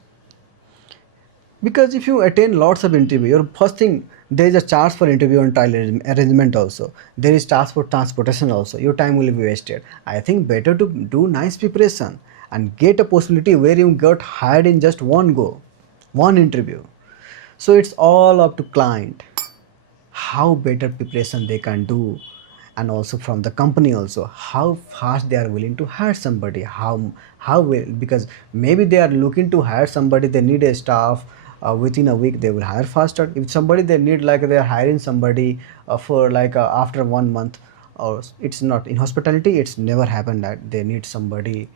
Because if you attend lots of interview, your first thing, there is a charge for interview and trial arrangement also, there is charge for transportation also, your time will be wasted. I think better to do nice preparation and get a possibility where you got hired in just one go, one interview. So it's all up to client, how better preparation they can do, and also from the company also how fast they are willing to hire somebody, how will, because maybe they are looking to hire somebody, they need a staff within a week, they will hire faster. If somebody they need, like they are hiring somebody for like after 1 month, or it's not in hospitality, it's never happened that they need somebody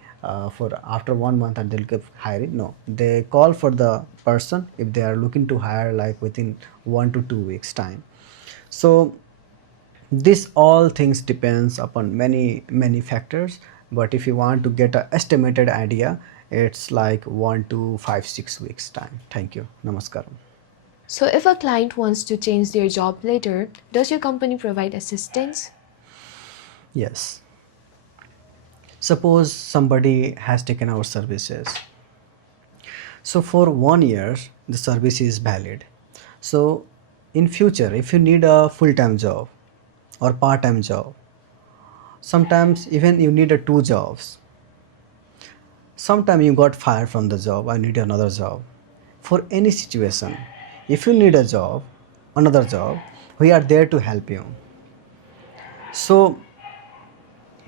for after 1 month and they'll keep hiring. No, they call for the person if they are looking to hire like within 1 to 2 weeks time. So this all things depends upon many many factors, but if you want to get a estimated idea, It's like 1 to 5 6 weeks time. Thank you. Namaskaram. So, if a client wants to change their job later, does your company provide assistance? Yes. Suppose somebody has taken our services. So for 1 year, the service is valid. So in future, if you need a full-time job or part-time job, sometimes even you need a two jobs. Sometime you got fired from the job, I need another job. For any situation, if you need a job, another job, we are there to help you. So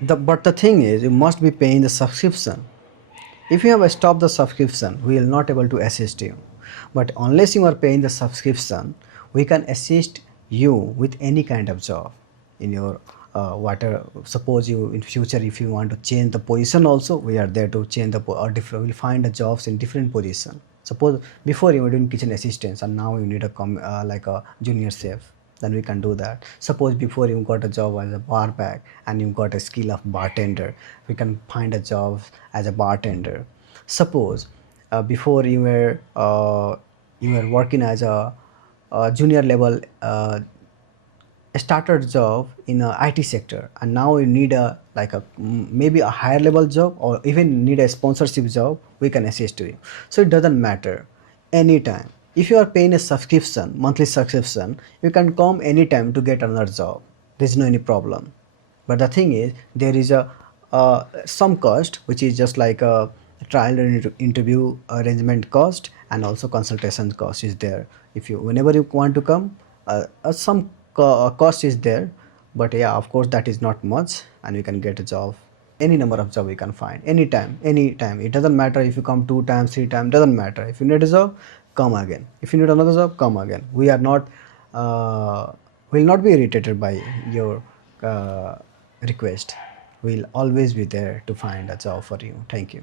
but the thing is, you must be paying the subscription. If you have stopped the subscription, we will not able to assist you. But unless you are paying the subscription, we can assist you with any kind of job in your water. Suppose you in future, if you want to change the position, also we are there to change the or different. We'll find the jobs in different position. Suppose before you were doing kitchen assistance and now you need a like a junior chef, then we can do that. Suppose before you got a job as a bar back and you got a skill of bartender, we can find a job as a bartender. Suppose before you were working as a junior level started job in a IT sector, and now you need a like a maybe a higher level job or even need a sponsorship job, we can assist you. So it doesn't matter anytime. If you are paying a subscription, monthly subscription, you can come anytime to get another job. There's no any problem. But the thing is, there is a some cost which is just like a trial and interview arrangement cost, and also consultation cost is there. If you whenever you want to come, some cost is there, but yeah, of course that is not much, and you can get a job. Any number of job we can find anytime. It doesn't matter if you come 2 times 3 times, doesn't matter. If you need a job, come again. If you need another job, come again. We are not will not be irritated by your uh, request. We'll always be there to find a job for you. Thank you.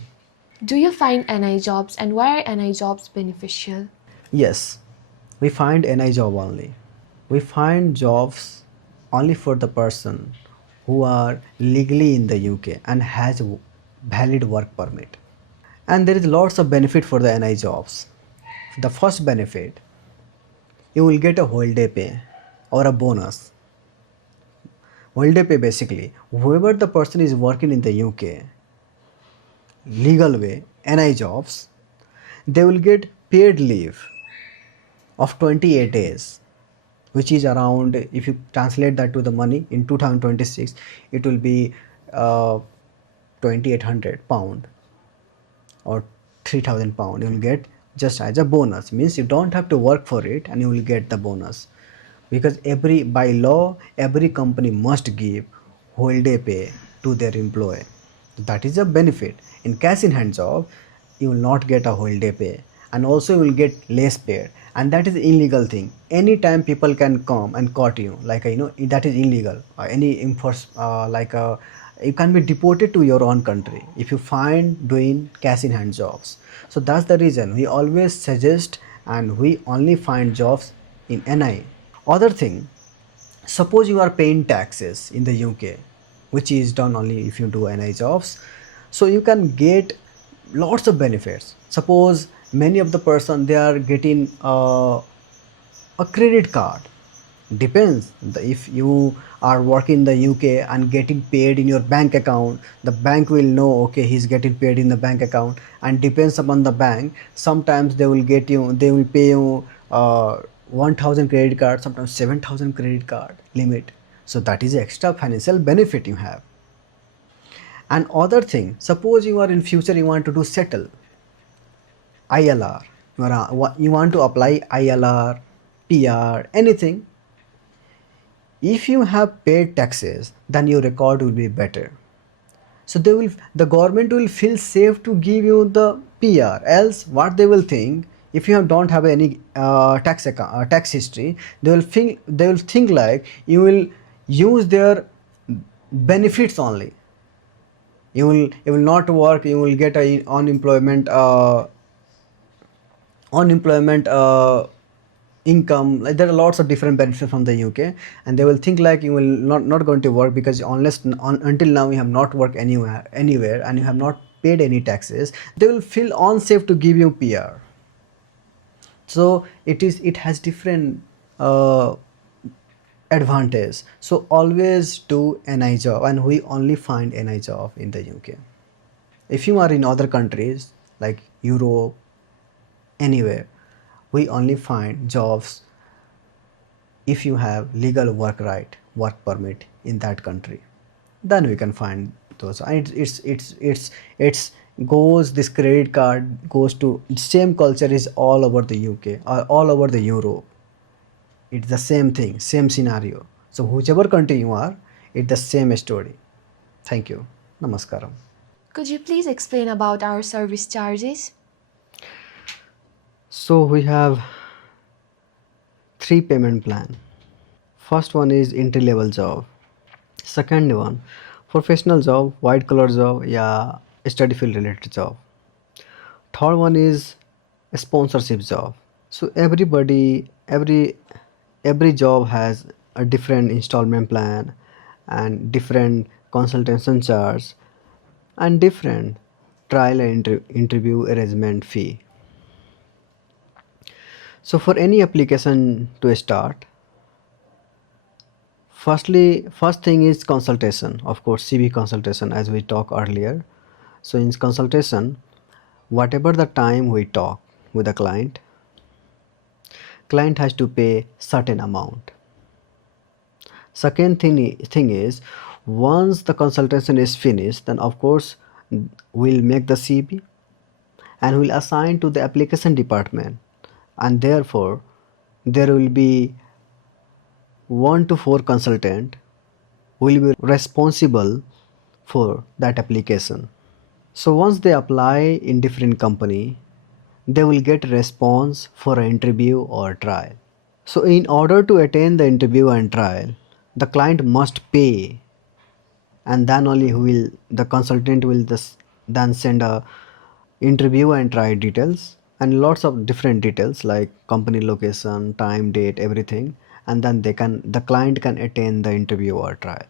Do you find NI jobs, and why are NI jobs beneficial? Yes, we find NI job only. We find jobs only for the person who are legally in the UK and has a valid work permit. And there is lots of benefit for the NI jobs. The first benefit, you will get a holiday pay or a bonus. Holiday pay basically, whoever the person is working in the UK legal way, NI jobs, they will get paid leave of 28 days, which is around, if you translate that to the money in 2026, it will be 2800 pound or 3000 pound. You will get just as a bonus, means you don't have to work for it and you will get the bonus, because every by law every company must give holiday pay to their employee. That is a benefit. In cash in hand job, you will not get a holiday pay, and also you will get less paid, and that is illegal thing. Anytime people can come and caught you, like that is illegal. Any enforce you can be deported to your own country if you find doing cash in hand jobs. So that's the reason we always suggest and we only find jobs in NI. Other thing, suppose you are paying taxes in the UK, which is done only if you do NI jobs, so you can get lots of benefits. Suppose many of the person they are getting a credit card. Depends. If you are working in the UK and getting paid in your bank account, the bank will know, okay, he's getting paid in the bank account, and depends upon the bank. Sometimes they will pay you 1000 credit card, sometimes 7000 credit card limit. So that is extra financial benefit you have. And other thing, suppose you are in future you want to do settle ILR, you want to apply ILR, PR, anything. If you have paid taxes, then your record will be better. So the government will feel safe to give you the PR. Else, what they will think, if you don't have any tax history, they will think like you will use their benefits only. You will not work. You will get a unemployment income. Like, there are lots of different benefits from the UK, and they will think like you will not going to work because until now you have not worked anywhere, and you have not paid any taxes, they will feel unsafe to give you PR. So it has different uh, advantage. So always do NI job, and we only find NI job in the UK. If you are in other countries like Europe, anywhere, we only find jobs if you have legal work permit in that country. Then we can find those. And it's goes, this credit card goes to same culture is all over the UK or all over the Europe. It's the same thing, same scenario. So whichever country you are, it's the same story. Thank you. Namaskaram. Could you please explain about our service charges? So we have three payment plan. First one is entry level job. Second one, professional job, white collar job, yeah, study field related job. Third one is a sponsorship job. So every job has a different installment plan and different consultation charge and different trial and interview arrangement fee. So for any application to start, first thing is consultation. Of course, CV consultation as we talked earlier. So in consultation, whatever the time we talk with the client has to pay certain amount. Second thing is, once the consultation is finished, then of course we'll make the CV and we'll assign to the application department, and therefore there will be 1 to 4 consultant will be responsible for that application. So once they apply in different company, they will get response for an interview or trial. So in order to attend the interview and trial, the client must pay, and then only the consultant will then send a interview and trial details and lots of different details like company location, time, date, everything, and then the client can attend the interview or trial.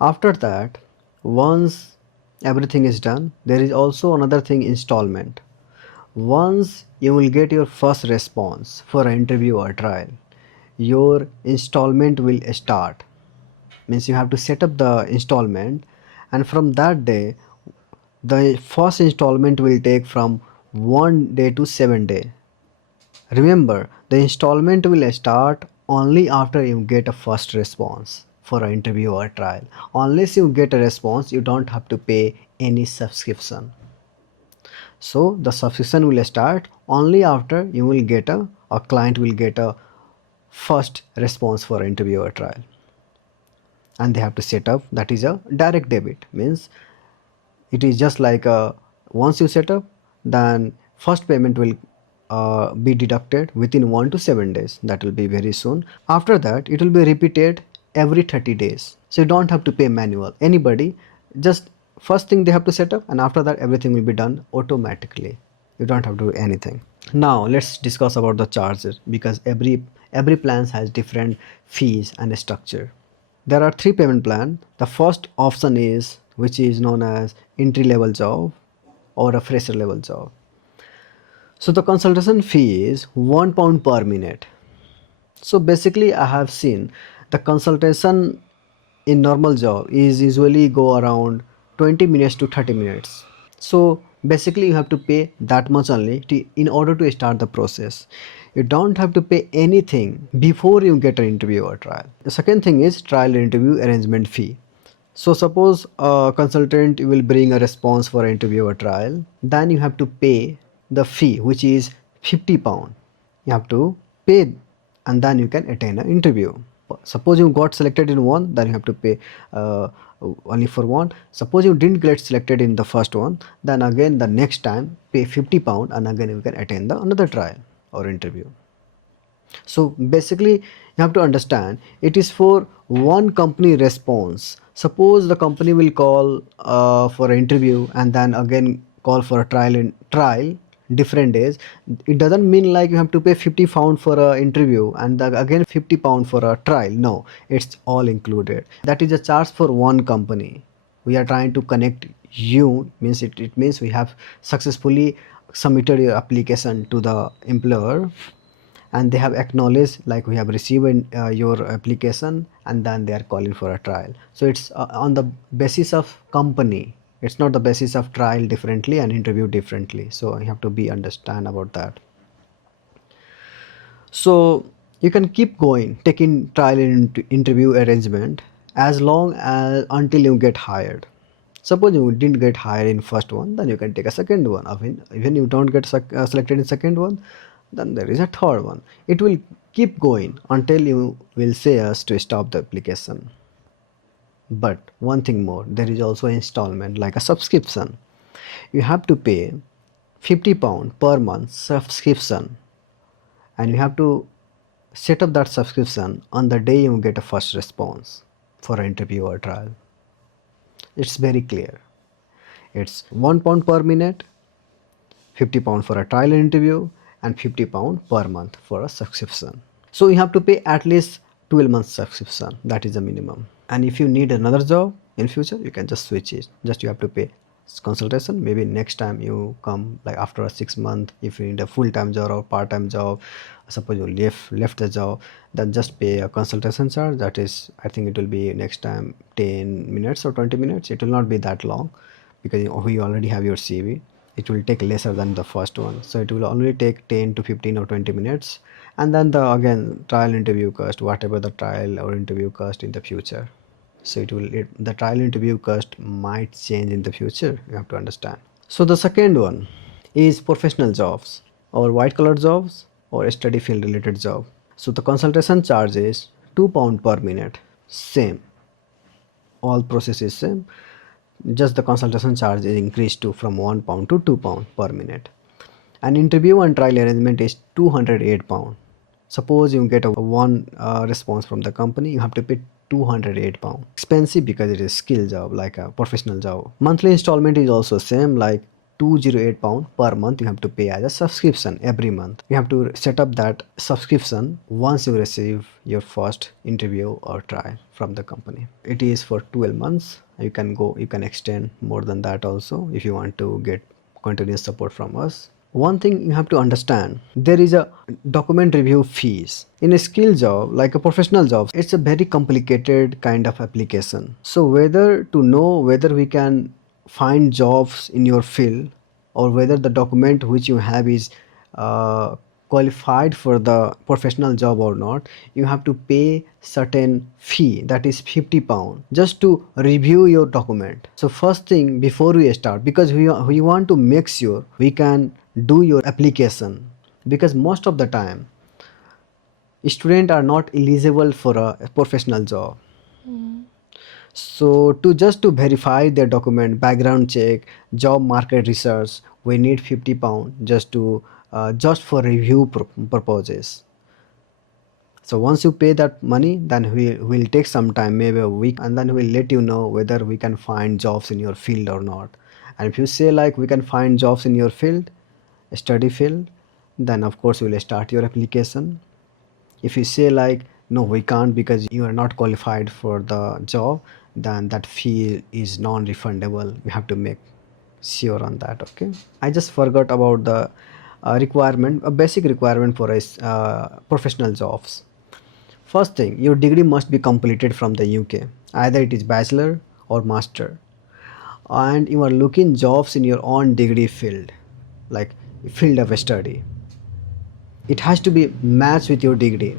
After that, once everything is done, there is also another thing, installment. Once you will get your first response for an interview or trial, your installment will start. Means you have to set up the installment, and from that day, the first installment will take from 1 day to 7 day. Remember, the installment will start only after you get a first response for an interview or trial. Unless you get a response, you don't have to pay any subscription. So the subscription will start only after you will get a client will get a first response for interview or trial, and they have to set up, that is a direct debit. Means it is just like once you set up, then first payment will be deducted within 1 to 7 days. That will be very soon. After that, it will be repeated every 30 days. So you don't have to pay manual anybody. Just first thing they have to set up, and after that everything will be done automatically. You don't have to do anything. Now let's discuss about the charges, because every plans has different fees and structure. There are three payment plan. The first option is, which is known as entry level job or a fresher level job. So the consultation fee is £1 per minute. So basically I have seen the consultation in normal job is usually go around 20 minutes to 30 minutes. So basically you have to pay that much only in order to start the process. You don't have to pay anything before you get an interview or trial. The second thing is trial interview arrangement fee. So suppose a consultant will bring a response for an interview or trial, then you have to pay the fee, which is £50. You have to pay, and then you can attend an interview. Suppose you got selected in one, then you have to pay only for one. Suppose you didn't get selected in the first one, then again the next time pay £50, and again you can attend the another trial or interview. So basically you have to understand, it is for one company response. Suppose the company will call for an interview and then again call for a trial different days. It doesn't mean like you have to pay £50 for a interview and again £50 for a trial. No, it's all included. That is a charge for one company. We are trying to connect you means it means we have successfully submitted your application to the employer, and they have acknowledged like we have received your application, and then they are calling for a trial. So it's on the basis of company, it's not the basis of trial differently and interview differently, so you have to be understand about that. So you can keep going taking trial and interview arrangement as long as until you get hired. Suppose you didn't get hired in first one, then you can take a second one. I mean, even you don't get selected in second one, then there is a third one. It will keep going until you will say us to stop the application. But one thing more, there is also installment like a subscription. You have to pay £50 per month subscription, and you have to set up that subscription on the day you get a first response for an interview or trial. It's very clear. It's £1 per minute, £50 for a trial interview, and £50 per month for a subscription. So you have to pay at least 12 months subscription. That is the minimum. And if you need another job in future, you can just switch it. Just you have to pay consultation. Maybe next time you come like after a 6 month, if you need a full-time job or part-time job, suppose you left the job, then just pay a consultation charge. That is, I think it will be next time 10 minutes or 20 minutes. It will not be that long because you already have your CV. It will take lesser than the first one, so it will only take 10 to 15 or 20 minutes. And then the again trial interview cost, whatever the trial or interview cost in the future. So the trial interview cost might change in the future, you have to understand. So the second one is professional jobs or white collar jobs or study field related job. So the consultation charge is £2 per minute, same, all process is same, just the consultation charge is increased to from £1 to £2 per minute. An interview and trial arrangement is £208. Suppose you get a one response from the company, you have to pay £208. Expensive because it is skill job like a professional job. Monthly installment is also same like £208 per month. You have to pay as a subscription every month. You have to set up that subscription once you receive your first interview or trial from the company. It is for 12 months. You can extend more than that also if you want to get continuous support from us. One thing you have to understand, there is a document review fees. In a skill job like a professional job, it's a very complicated kind of application. So whether to know whether we can find jobs in your field or whether the document which you have is uh, qualified for the professional job or not, you have to pay certain fee, that is £50, just to review your document. So first thing before we start, because we want to make sure we can do your application, because most of the time students are not eligible for a professional job. So to verify their document, background check, job market research, we need £50 just for review purposes. So once you pay that money, then we will take some time, maybe a week, and then we'll let you know whether we can find jobs in your field or not. And if you say like we can find jobs in your field, study field, then of course we'll start your application. If you say like no we can't because you are not qualified for the job, then that fee is non-refundable. You have to make sure on that. Okay, I just forgot about the requirement, a basic requirement for professional jobs. First thing, your degree must be completed from the UK, either it is bachelor or master, and you are looking jobs in your own degree field, like field of study. It has to be matched with your degree.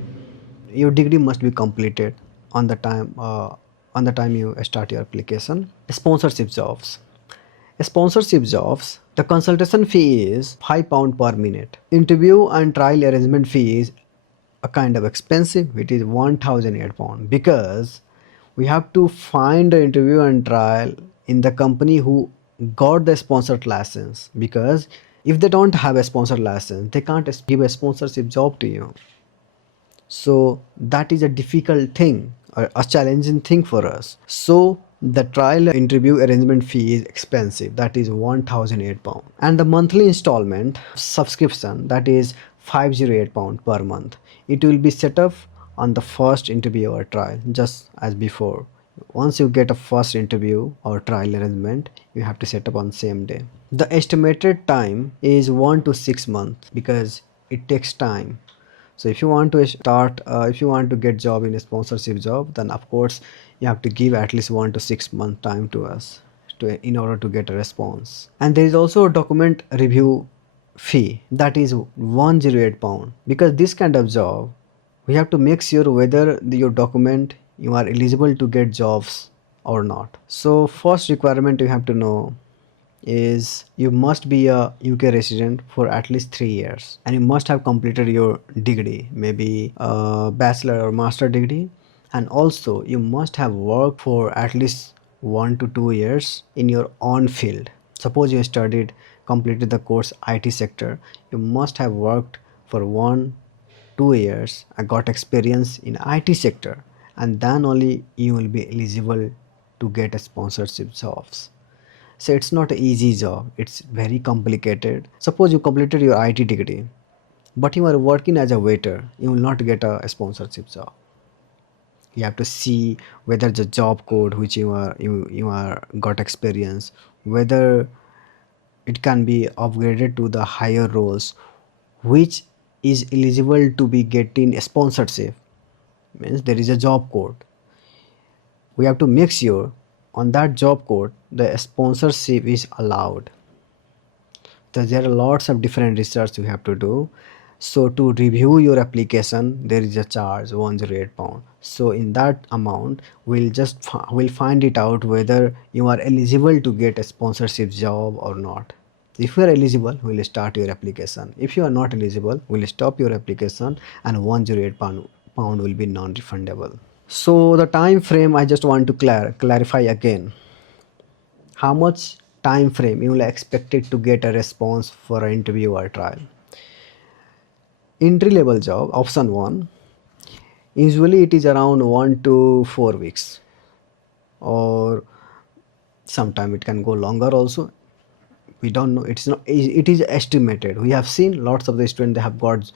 Your degree must be completed on the time you start your application. Sponsorship jobs. Sponsorship jobs, the consultation fee is £5 per minute. Interview and trial arrangement fee is a kind of expensive. It is £1,008 because we have to find the interview and trial in the company who got the sponsored license, because if they don't have a sponsored license, they can't give a sponsorship job to you. So that is a difficult thing, a challenging thing for us. So the trial interview arrangement fee is expensive, that is £1,008. And the monthly installment subscription, that is £508 per month. It will be set up on the first interview or trial, just as before. Once you get a first interview or trial arrangement, you have to set up on same day. The estimated time is 1 to 6 months because it takes time. So if you want to start, if you want to get job in a sponsorship job, then of course you have to give at least 1 to 6 month time to us in order to get a response. And there is also a document review fee that is 108 pound. Because this kind of job, we have to make sure whether your document you are eligible to get jobs or not. So first requirement you have to know is you must be a UK resident for at least 3 years, and you must have completed your degree, maybe a bachelor or master degree, and also you must have worked for at least 1 to 2 years in your own field. Suppose you studied, completed the course IT sector, you must have worked for 1 2 years and got experience in IT sector, and then only you will be eligible to get a sponsorship jobs. So it's not an easy job, it's very complicated. Suppose you completed your IT degree, but you are working as a waiter, you will not get a sponsorship job. You have to see whether the job code which you are got experience, whether it can be upgraded to the higher roles which is eligible to be getting a sponsorship. Means there is a job code, we have to make sure on that job code the sponsorship is allowed. There are lots of different research you have to do. So to review your application there is a charge 108 pound. So in that amount we'll find it out whether you are eligible to get a sponsorship job or not. If you are eligible, we'll start your application. If you are not eligible, we'll stop your application, and 108 pound will be non-refundable. So the time frame I just want to clarify again. How much time frame you will expect it to get a response for an interview or trial? Entry level job option 1, usually it is around 1 to 4 weeks, or sometime it can go longer also. We don't know, it's not, it is estimated. We have seen lots of the students, they have got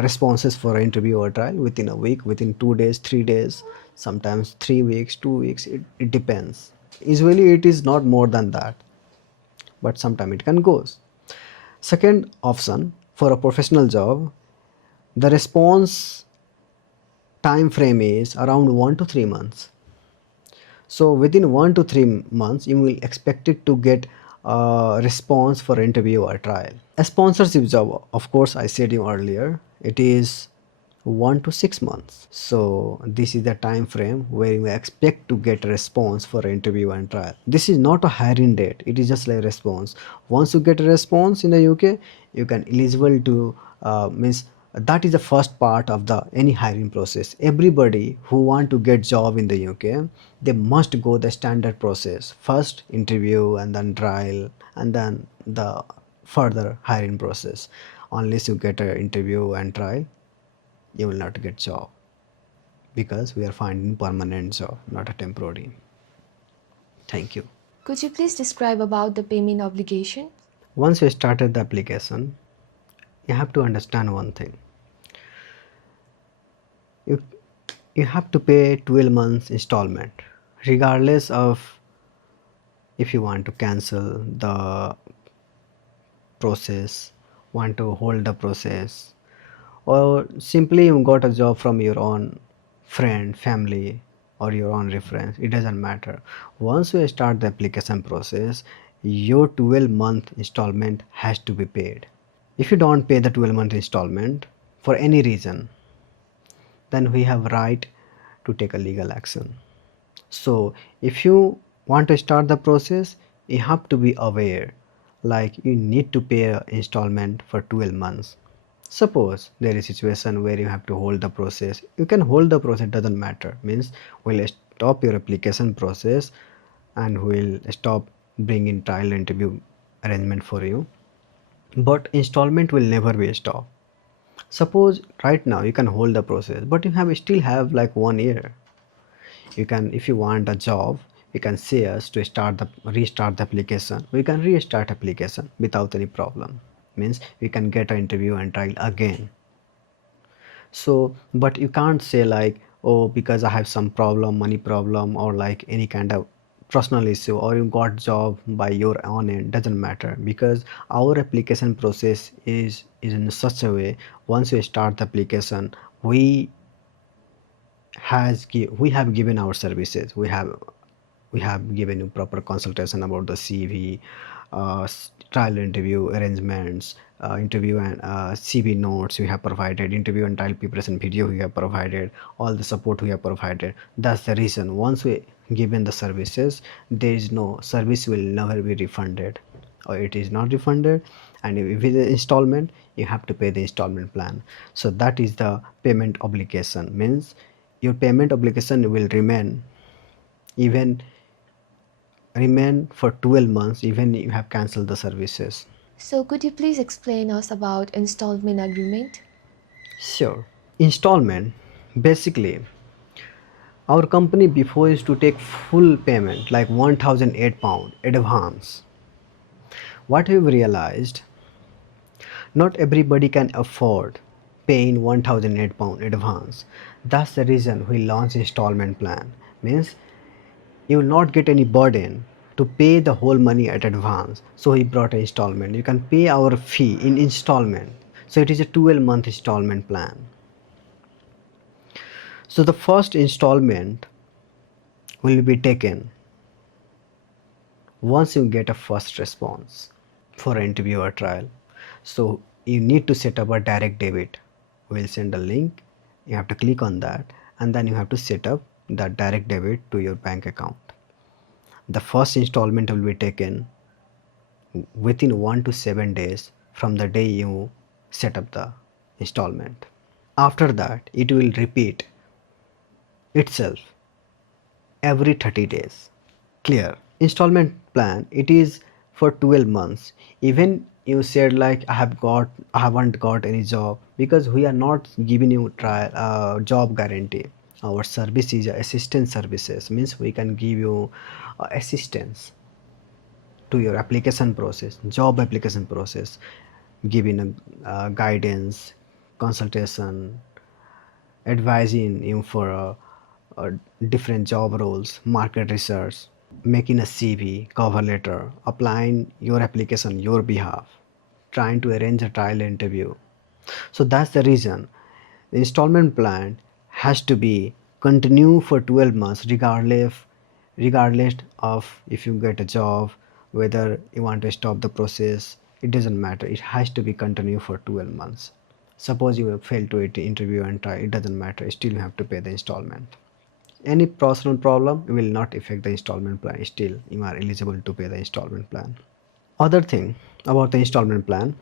responses for interview or trial within a week, within 2 days, 3 days, sometimes 3 weeks, 2 weeks, it depends. Usually it is not more than that, but sometime it can goes. Second option, for a professional job, the response time frame is around 1 to 3 months. So within 1 to 3 months, you will expect it to get a response for interview or trial. A sponsorship job, of course, I said you earlier, it is 1 to 6 months. So this is the time frame where you expect to get a response for interview and trial. This is not a hiring date, it is just like a response. Once you get a response in the UK, you can eligible to means that is the first part of the any hiring process. Everybody who want to get job in the UK, they must go the standard process. First interview and then trial and then the further hiring process. Unless you get an interview and trial, you will not get job, because we are finding permanent job, not a temporary. Thank you. Could you please describe about the payment obligation? Once you started the application, you have to understand one thing. You you have to pay 12 months installment, regardless of if you want to cancel the process, want to hold the process, or simply you got a job from your own friend, family, or your own reference. It doesn't matter. Once you start the application process, your 12-month installment has to be paid. If you don't pay the 12-month installment for any reason, then we have right to take a legal action. So if you want to start the process, you have to be aware, like you need to pay a installment for 12 months. Suppose there is a situation where you have to hold the process, you can hold the process, doesn't matter. Means we'll stop your application process and we'll stop bringing trial interview arrangement for you, but installment will never be stopped. Suppose right now you can hold the process, but you have still have like 1 year. You can, if you want a job, you can say us to restart the application. We can restart application without any problem. Means we can get an interview and trial again. So but you can't say like, oh, because I have some problem, money problem, or like any kind of personal issue, or you got job by your own end, doesn't matter, because our application process is in such a way. Once we start the application, we we have given our services. We have given you proper consultation about the CV, trial interview arrangements, interview and CV notes we have provided, interview and trial preparation video we have provided, all the support we have provided. That's the reason once we given the services, there is no service will never be refunded, or it is not refunded. And if it is installment, you have to pay the installment plan. So that is the payment obligation, means your payment obligation will even remain for 12 months even you have cancelled the services. So could you please explain us about installment agreement? Sure. Installment, basically, our company before used to take full payment like 1008 pound advance. What we've realized, not everybody can afford paying 1008 pound advance. That's the reason we launched installment plan. Means you will not get any burden to pay the whole money at advance. So he brought an installment. You can pay our fee in installment. So it is a 12-month installment plan. So the first installment will be taken once you get a first response for an interview or trial. So you need to set up a direct debit. We'll send a link. You have to click on that, and then you have to set up that direct debit to your bank account. The first installment will be taken within 1 to 7 days from the day you set up the installment. After that, it will repeat itself every 30 days. Clear. Installment plan, it is for 12 months. Even you said like I haven't got any job, because we are not giving you trial job guarantee. Our service is assistance services, means we can give you assistance to your application process, job application process, giving guidance, consultation, advising you for different job roles, market research, making a CV, cover letter, applying your application your behalf, trying to arrange a trial interview. So that's the reason the installment plan has to be continue for 12 months, regardless of if you get a job, whether you want to stop the process, it doesn't matter. It has to be continue for 12 months. Suppose you fail to interview and try, it doesn't matter, still you have to pay the installment. Any personal problem will not affect the installment plan, still you are eligible to pay the installment plan. Other thing about the installment plan,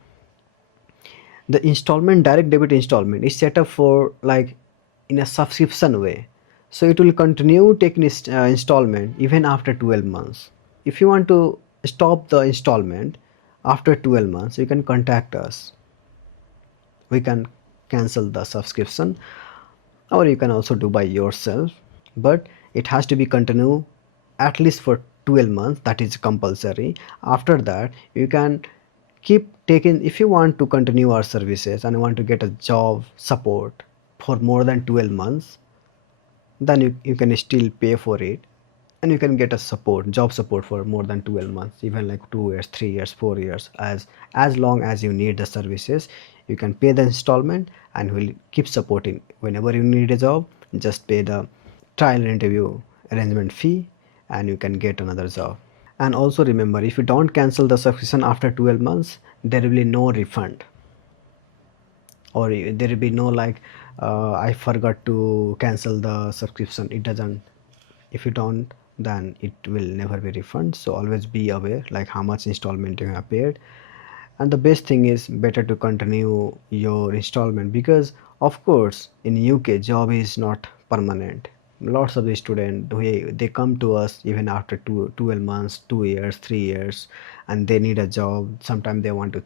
the installment direct debit installment is set up for like in a subscription way, so it will continue taking installment even after 12 months. If you want to stop the installment after 12 months, you can contact us. We can cancel the subscription, or you can also do by yourself, but it has to be continue at least for 12 months. That is compulsory. After that, you can keep taking. If you want to continue our services and want to get a job support for more than 12 months, then you can still pay for it, and you can get a job support for more than 12 months, even like 2 years, 3 years, 4 years, as long as you need the services. You can pay the installment, and we'll keep supporting. Whenever you need a job, just pay the trial interview arrangement fee, and you can get another job. And also remember, if you don't cancel the subscription after 12 months, there will be no refund, or there will be no like I forgot to cancel the subscription. It doesn't. If you don't, then it will never be refunded. So always be aware like how much installment you have paid. And the best thing is better to continue your installment, because of course in UK job is not permanent. Lots of the students, they come to us even after 12 months, 2 years, 3 years, and they need a job. Sometimes they want to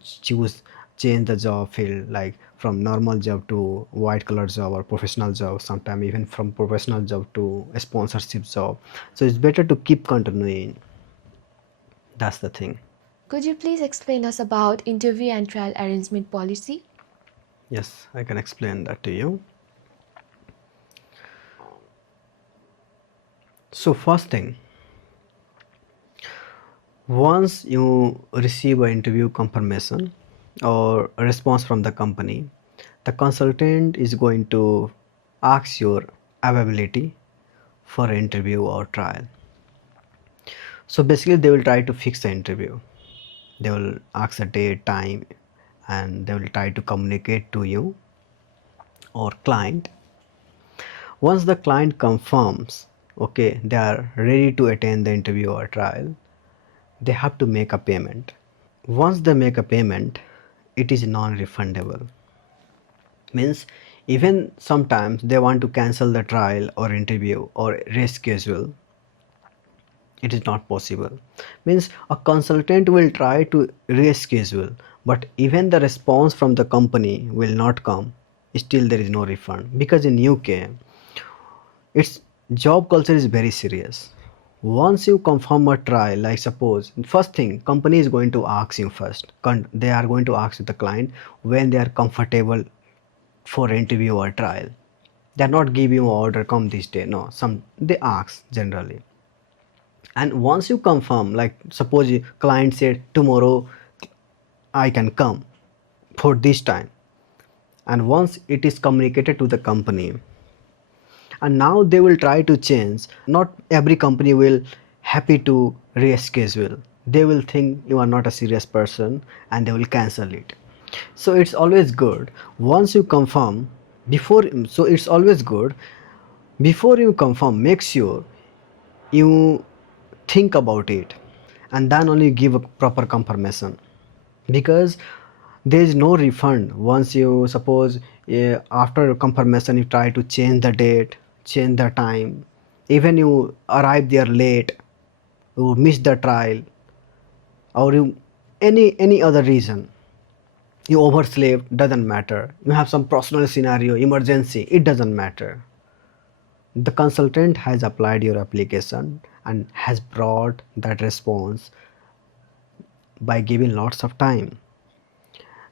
change the job field, like from normal job to white collar job or professional job, sometimes even from professional job to a sponsorship job. So it's better to keep continuing. That's the thing. Could you please explain us about interview and trial arrangement policy? Yes, I can explain that to you. So first thing, once you receive an interview confirmation or a response from the company, the consultant is going to ask your availability for interview or trial. So basically, they will try to fix the interview. They will ask the date, time, and they will try to communicate to you or client. Once the client confirms, okay, they are ready to attend the interview or trial, they have to make a payment. Once they make a payment, it is non-refundable. Means even sometimes they want to cancel the trial or interview or reschedule, it is not possible. Means a consultant will try to reschedule, but even the response from the company will not come, still there is no refund. Because in UK, its job culture is very serious. Once you confirm a trial, like suppose first thing company is going to ask you first, they are going to ask the client when they are comfortable for interview or trial. They are not giving you order come this day, no, some they ask generally. And once you confirm, like suppose your client said tomorrow I can come for this time, and once it is communicated to the company, and now they will try to change, not every company will happy to reschedule. They will think you are not a serious person and they will cancel it. So it's always good once you confirm before, so it's always good before you confirm, make sure you think about it and then only give a proper confirmation. Because there is no refund once you suppose, after confirmation you try to change the date, change the time, even you arrive there late, you miss the trial, or you any other reason, you overslept, doesn't matter, you have some personal scenario emergency, it doesn't matter. The consultant has applied your application and has brought that response by giving lots of time.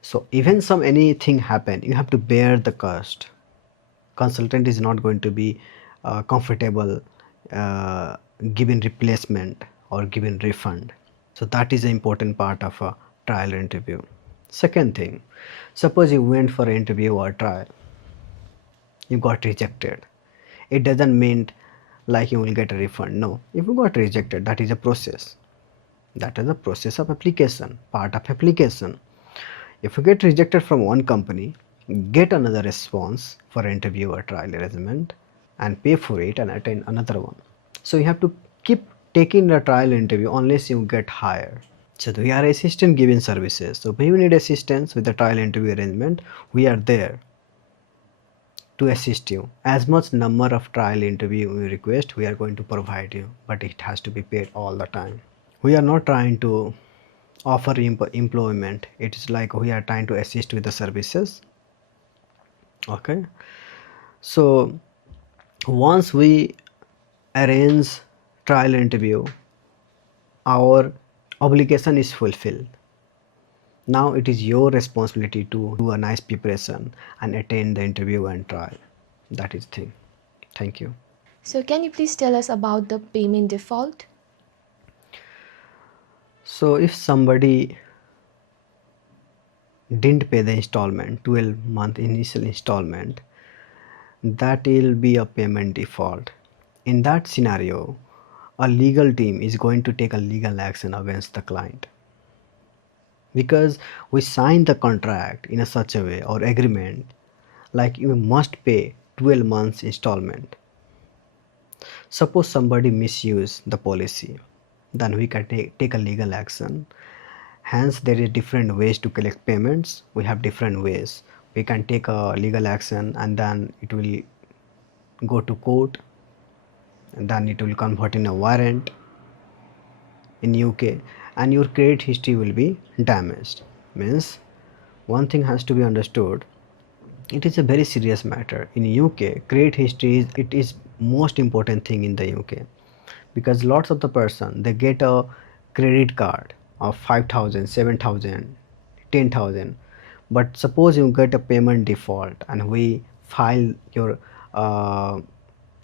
So even some anything happen, you have to bear the cost. Consultant is not going to be comfortable uh, giving replacement or giving refund. So that is the important part of a trial interview. Second thing, suppose you went for an interview or trial, you got rejected. It doesn't mean like you will get a refund. No, if you got rejected, that is a process. That is a process of application, part of application. If you get rejected from one company, get another response for interview or trial arrangement and pay for it and attend another one. So you have to keep taking the trial interview unless you get hired. So we are assistant giving services. So when you need assistance with the trial interview arrangement, we are there to assist you. As much number of trial interview you request, we are going to provide you, but it has to be paid all the time. We are not trying to offer employment. It is like we are trying to assist with the services. Okay. So once we arrange trial interview, our obligation is fulfilled. Now it is your responsibility to do a nice preparation and attend the interview and trial. That is thing. Thank you. So, can you please tell us about the payment default? So if somebody didn't pay the installment, 12-month initial installment, that will be a payment default. In that scenario, a legal team is going to take a legal action against the client, because we signed the contract in a such a way or agreement like you must pay 12 months installment. Suppose somebody misuse the policy, then we can take a legal action. Hence there is different ways to collect payments. We have different ways. We can take a legal action and then it will go to court, and then it will convert in a warrant in UK, and your credit history will be damaged. Means one thing has to be understood, it is a very serious matter in UK. Credit history is most important thing in the UK, because lots of the person they get a credit card of 5,000, 7,000, 10,000, but suppose you get a payment default and we file your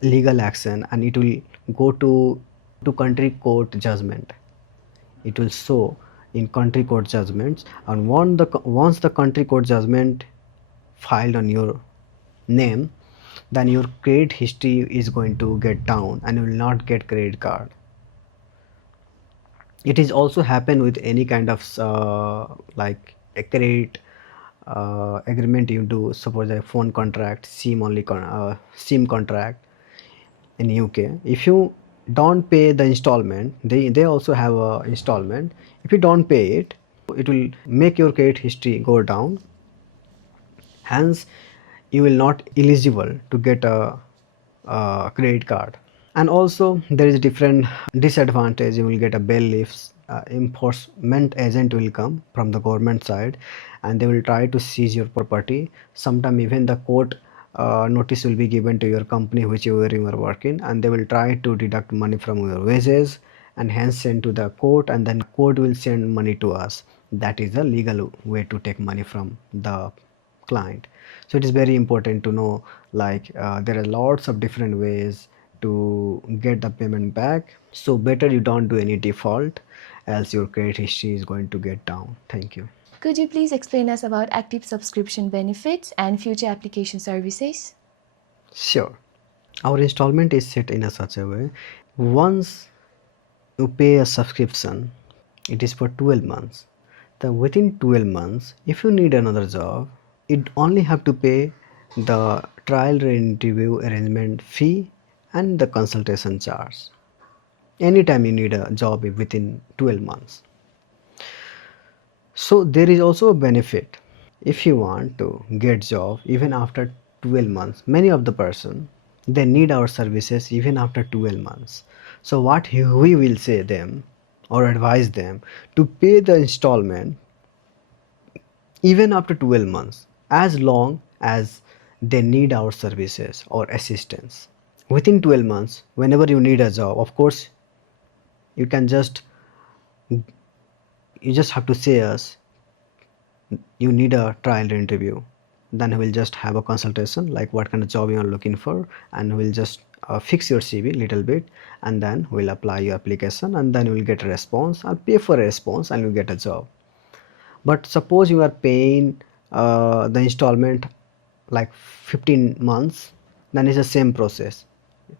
legal action and it will go to country court judgment. It will show in country court judgments, and once the country court judgment filed on your name, then your credit history is going to get down and you will not get credit card. It is also happen with any kind of like a credit agreement you do, suppose a phone contract, sim contract in UK. If you don't pay the installment, they also have a installment. If you don't pay it, it will make your credit history go down, hence you will not eligible to get a credit card. And also there is a different disadvantage. You will get a bail lifts, enforcement agent will come from the government side and they will try to seize your property. Sometime even the court notice will be given to your company which you are working, and they will try to deduct money from your wages and hence send to the court, and then court will send money to us. That is a legal way to take money from the client. So it is very important to know, like there are lots of different ways to get the payment back. So better you don't do any default, else your credit history is going to get down. Thank you. Could you please explain us about active subscription benefits and future application services? Sure. Our installment is set in a such a way. Once you pay a subscription, it is for 12 months. Then within 12 months, if you need another job, you only have to pay the trial interview arrangement fee and the consultation charge. Anytime you need a job within 12 months. So there is also a benefit. If you want to get job even after 12 months, many of the person they need our services even after 12 months. So what we will say them or advise them to pay the installment even after 12 months, as long as they need our services or assistance. Within 12 months, whenever you need a job, of course you can just you just have to say us you need a trial interview, then we'll just have a consultation like what kind of job you are looking for, and we'll just fix your CV little bit, and then we'll apply your application, and then you'll get a response. I'll pay for a response and you'll get a job. But suppose you are paying the installment like 15 months, then it's the same process.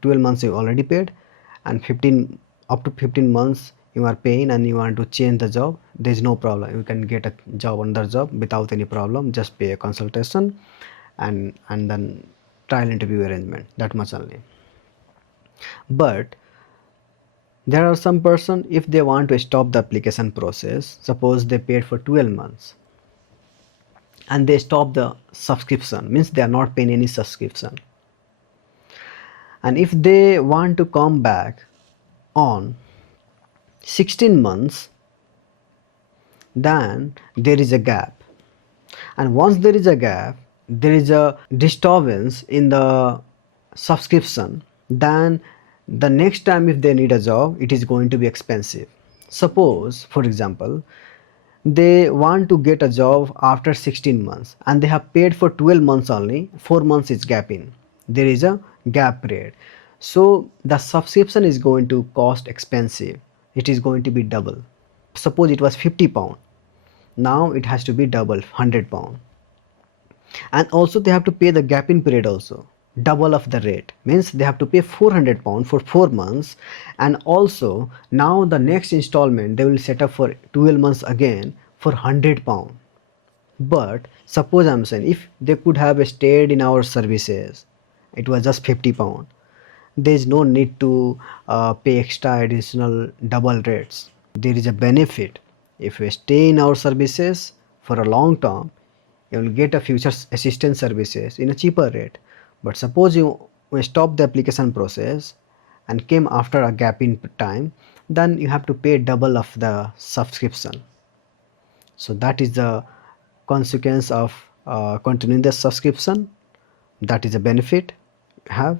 12 months you already paid, and 15 up to 15 months you are paying and you want to change the job, there's no problem. You can get a job, another job without any problem. Just pay a consultation and then trial interview arrangement, that much only. But there are some person, if they want to stop the application process, suppose they paid for 12 months and they stop the subscription, means they are not paying any subscription, and if they want to come back on 16 months, then there is a gap. And once there is a gap, there is a disturbance in the subscription, then the next time if they need a job, it is going to be expensive. Suppose for example they want to get a job after 16 months and they have paid for 12 months only, 4 months is gap in, there is a gap period. So the subscription is going to cost expensive, it is going to be double. Suppose it was 50 pound, now it has to be double, 100 pound. And also they have to pay the gap in period also, double of the rate, means they have to pay 400 pound for 4 months. And also now the next installment they will set up for 12 months again for 100 pound. But suppose I'm saying if they could have stayed in our services, it was just 50 pound, there is no need to pay extra additional double rates. There is a benefit. If you stay in our services for a long term, you will get a future assistance services in a cheaper rate. But suppose you stop the application process and came after a gap in time, then you have to pay double of the subscription. So that is the consequence of continuing the subscription. That is a benefit you have.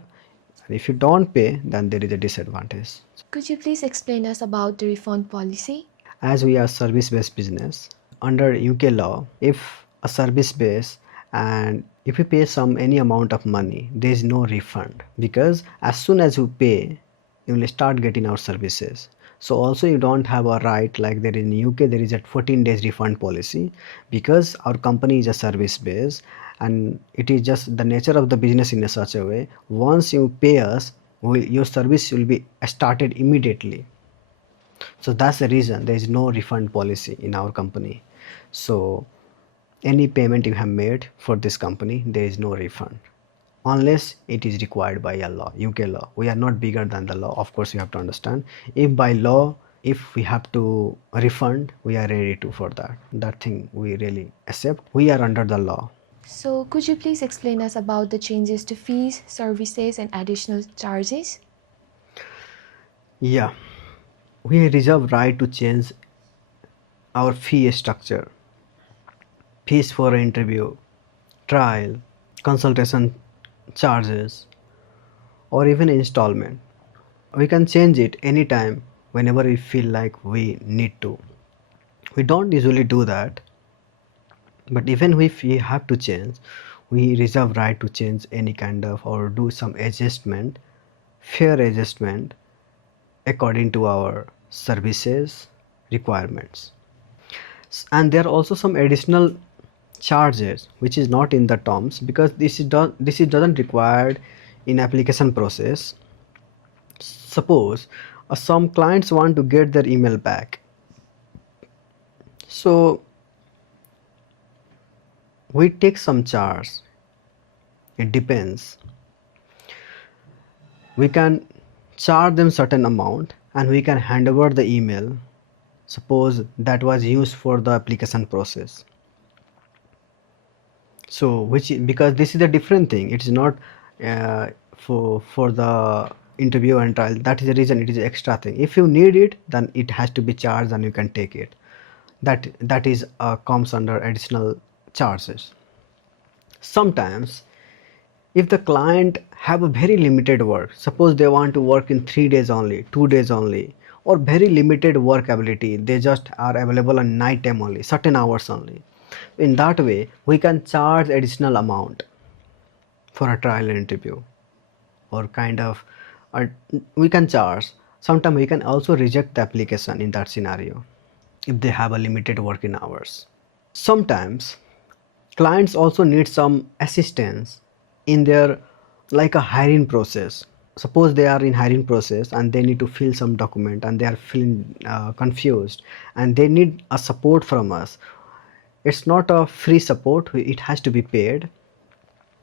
And if you don't pay, then there is a disadvantage. Could you please explain us about the refund policy? As we are service-based business, under UK law, if a service base and if you pay some any amount of money, there is no refund, because as soon as you pay you will start getting our services. So also you don't have a right, like there in UK there is a 14 days refund policy, because our company is a service base, and it is just the nature of the business in a such a way, once you pay us, your service will be started immediately. So that's the reason there is no refund policy in our company. So any payment you have made for this company, there is no refund unless it is required by a law, UK law. We are not bigger than the law, of course you have to understand. If by law, if we have to refund, we are ready to for that. That thing we really accept. We are under the law. So, could you please explain us about the changes to fees, services, and additional charges? Yeah, we reserve right to change our fee structure, fees for interview, trial, consultation charges, or even installment. We can change it anytime whenever we feel like we need to. We don't usually do that, but even if we have to change, we reserve right to change any kind of or do some adjustment, fair adjustment according to our services requirements. And there are also some additional charges which is not in the terms, because this is doesn't required in application process. Suppose some clients want to get their email back, so we take some charge. It depends. We can charge them certain amount and we can hand over the email, suppose that was used for the application process. So because this is a different thing, it is not for the interview and trial. That is the reason it is extra thing. If you need it, then it has to be charged and you can take it. That is comes under additional charges. Sometimes if the client have a very limited work, suppose they want to work in 3 days only, 2 days only, or very limited work ability, they just are available on night time only, certain hours only, in that way we can charge additional amount for a trial interview, or kind of uh, we can charge. Sometimes we can also reject the application in that scenario if they have a limited working hours. Sometimes clients also need some assistance in their, like a hiring process. Suppose they are in hiring process and they need to fill some document and they are feeling confused and they need a support from us. It's not a free support, it has to be paid.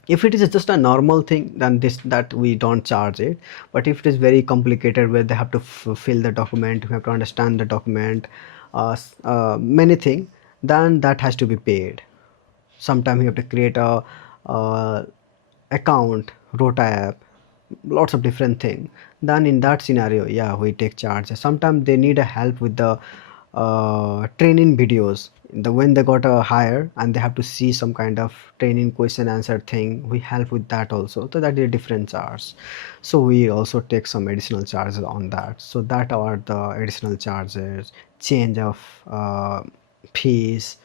If it is just a normal thing, then this that we don't charge it. But if it is very complicated where they have to fill the document, we have to understand the document, many things, then that has to be paid. Sometimes you have to create a uh, account, rota app, lots of different things. Then in that scenario, yeah, we take charge. Sometimes they need a help with the training videos, when they got a hire and they have to see some kind of training question answer thing, we help with that also. So that is a different charge. So we also take some additional charges on that. So that are the additional charges, change of fees,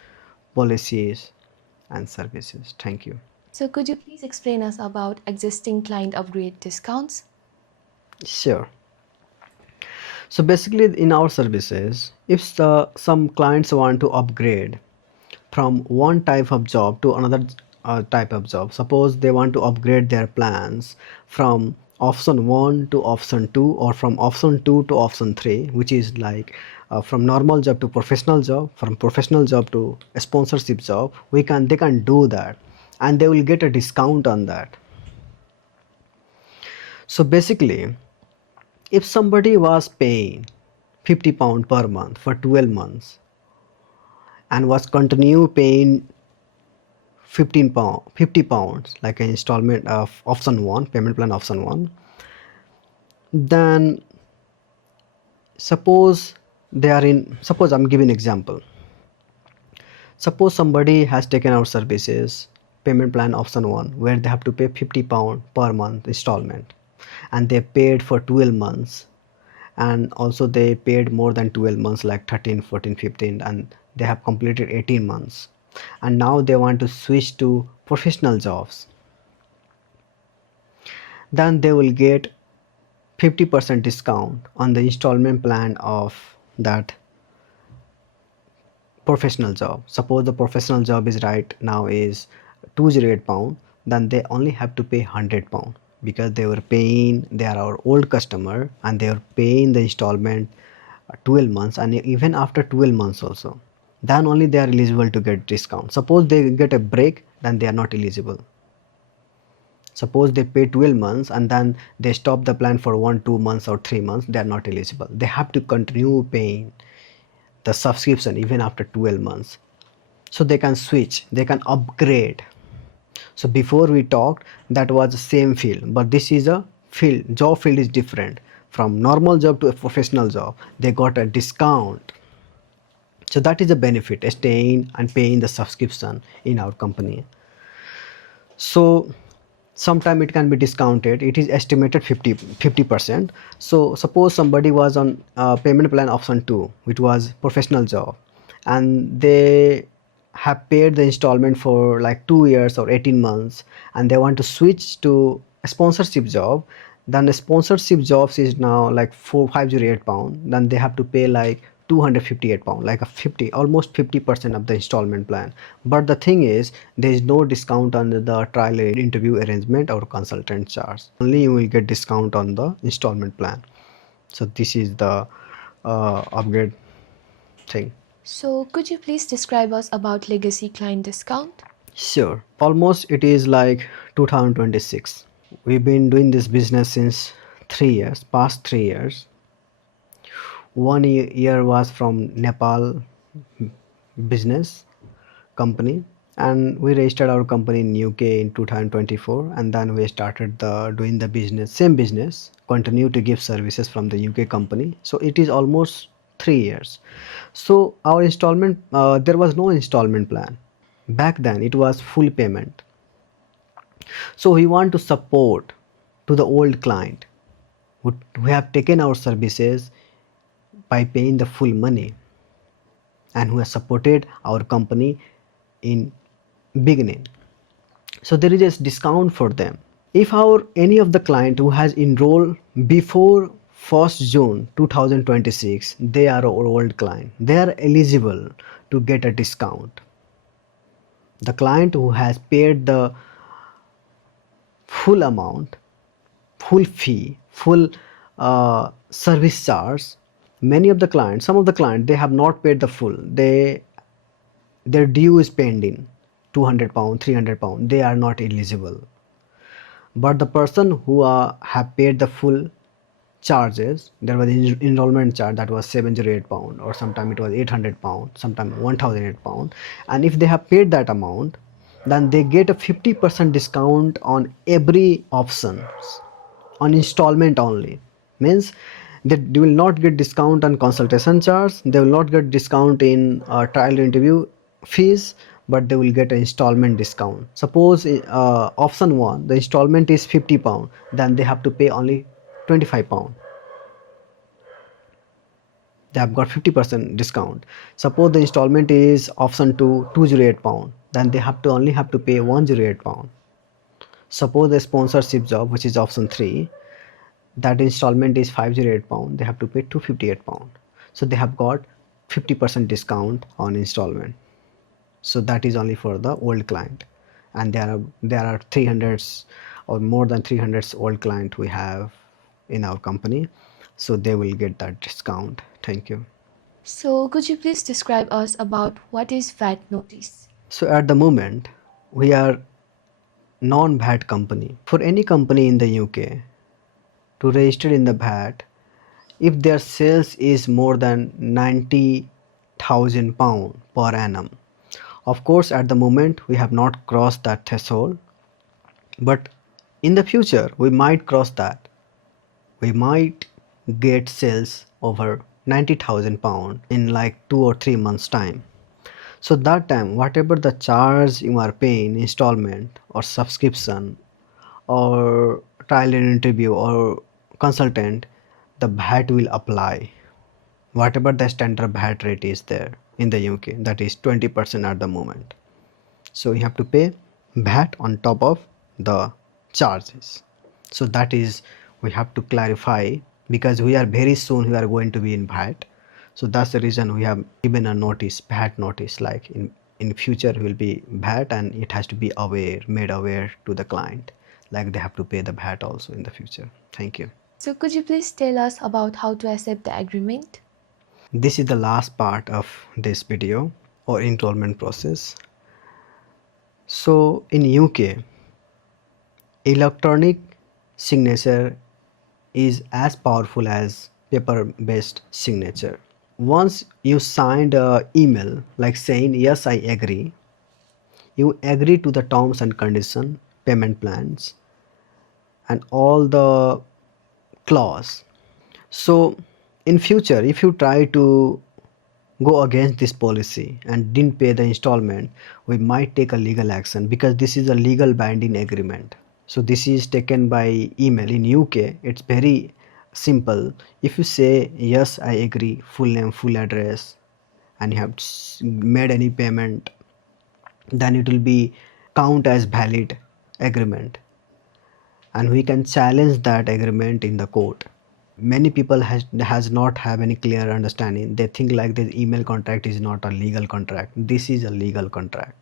policies and services. Thank you. So, could you please explain us about existing client upgrade discounts? Sure. So basically in our services, if some clients want to upgrade from one type of job to another type of job, suppose they want to upgrade their plans from option 1 to option 2, or from option 2 to option 3, which is like from normal job to professional job, from professional job to a sponsorship job, they can do that and they will get a discount on that. So basically, if somebody was paying £50 per month for 12 months and was continue paying 50 pounds like an installment of option 1, payment plan option 1, then suppose suppose I'm giving example. Suppose somebody has taken our services, payment plan option 1, where they have to pay £50 per month installment, and they paid for 12 months, and also they paid more than 12 months like 13, 14, 15, and they have completed 18 months, and now they want to switch to professional jobs. Then they will get 50% discount on the installment plan of that professional job. Suppose the professional job is right now is 208 pound, then they only have to pay 100 pound, because they were paying, they are our old customer and they are paying the installment 12 months, and even after 12 months also, then only they are eligible to get discount. Suppose they get a break, then they are not eligible. Suppose they pay 12 months and then they stop the plan for 1 2 months or 3 months, they are not eligible. They have to continue paying the subscription even after 12 months, so they can switch, they can upgrade. So before we talked, that was the same field, but this is a field, job field is different. From normal job to a professional job, they got a discount. So that is a benefit, staying and paying the subscription in our company. So sometime it can be discounted, it is estimated 50%. So suppose somebody was on payment plan option 2, which was professional job, and they have paid the installment for like 2 years or 18 months, and they want to switch to a sponsorship job. Then the sponsorship jobs is now like 4508 pound, then they have to pay like 258 pound, like a 50, almost 50% of the installment plan. But the thing is, there is no discount on the trial interview arrangement or consultant charge, only you will get discount on the installment plan. So this is the upgrade thing. So, could you please describe us about legacy client discount? Sure. Almost it is like 2026. We've been doing this business since 3 years, past 3 years. One year was from Nepal business company, and we registered our company in UK in 2024, and then we started doing the business, same business, continue to give services from the UK company. So it is almost 3 years. So our installment, there was no installment plan back then, it was full payment. So we want to support to the old client who have taken our services by paying the full money, and who has supported our company in beginning. So there is a discount for them. If our any of the client who has enrolled before 1st June 2026, they are our old client, they are eligible to get a discount. The client who has paid the full amount, full fee, full service charge, many of the clients, some of the clients, they have not paid the full, their due is pending, 200 pound, 300 pound, they are not eligible. But the person who have paid the full charges, there was enrollment charge that was 708 pound, or sometime it was 800 pound, sometime 1008 pound, and if they have paid that amount, then they get a 50% discount on every options, on installment only. Means that they will not get discount on consultation charge, they will not get discount in trial interview fees, but they will get an installment discount. Suppose option 1, the installment is 50 pound, then they have to pay only 25 pound, they have got 50% discount. Suppose the installment is option 2, 208 pound, then they have to only have to pay 108 pound. Suppose the sponsorship job, which is option 3, that installment is 508 pound, they have to pay 258 pound. So they have got 50% discount on installment. So that is only for the old client, and there are 300s or more than 300s old client we have in our company, so they will get that discount. Thank you. So, could you please describe us about what is VAT notice? So at the moment, we are non-VAT company. For any company in the UK to register in the VAT, if their sales is more than 90,000 pound per annum. Of course, at the moment we have not crossed that threshold, but in the future we might cross that. We might get sales over 90,000 pound in like 2 or 3 months time. So that time, whatever the charge you are paying, installment or subscription or trial and interview or consultant, the VAT will apply. Whatever the standard VAT rate is there in the UK, that is 20% at the moment. So you have to pay VAT on top of the charges. So that is we have to clarify, because we are very soon we are going to be in VAT. So that's the reason we have given a notice, VAT notice, like in future will be VAT, and it has to be aware, made aware to the client, like they have to pay the VAT also in the future. Thank you. So could you please tell us about how to accept the agreement? This is the last part of this video, or enrollment process. So in UK, electronic signature is as powerful as paper based signature. Once you signed a email like saying yes, I agree, you agree to the terms and condition, payment plans, and all the clause. So in future, if you try to go against this policy and didn't pay the installment, we might take a legal action, because this is a legal binding agreement. So this is taken by email. In UK, it's very simple. If you say yes, I agree, full name, full address, and you have made any payment, then it will be count as valid agreement, and we can challenge that agreement in the court. Many people has not have any clear understanding. They think like this email contract is not a legal contract. This is a legal contract.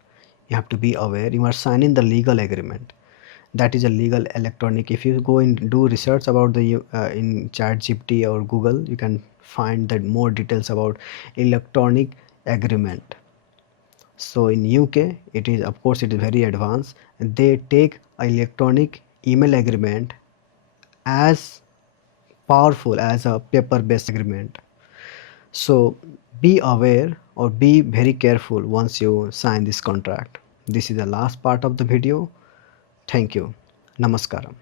You have to be aware you are signing the legal agreement. That is a legal electronic. If you go and do research about the in chat gpt or google, you can find that more details about electronic agreement. So in UK, it is, of course, it is very advanced, and they take electronic email agreement as powerful as a paper based agreement. So be aware or be very careful once you sign this contract. This is the last part of the video. Thank you. Namaskaram.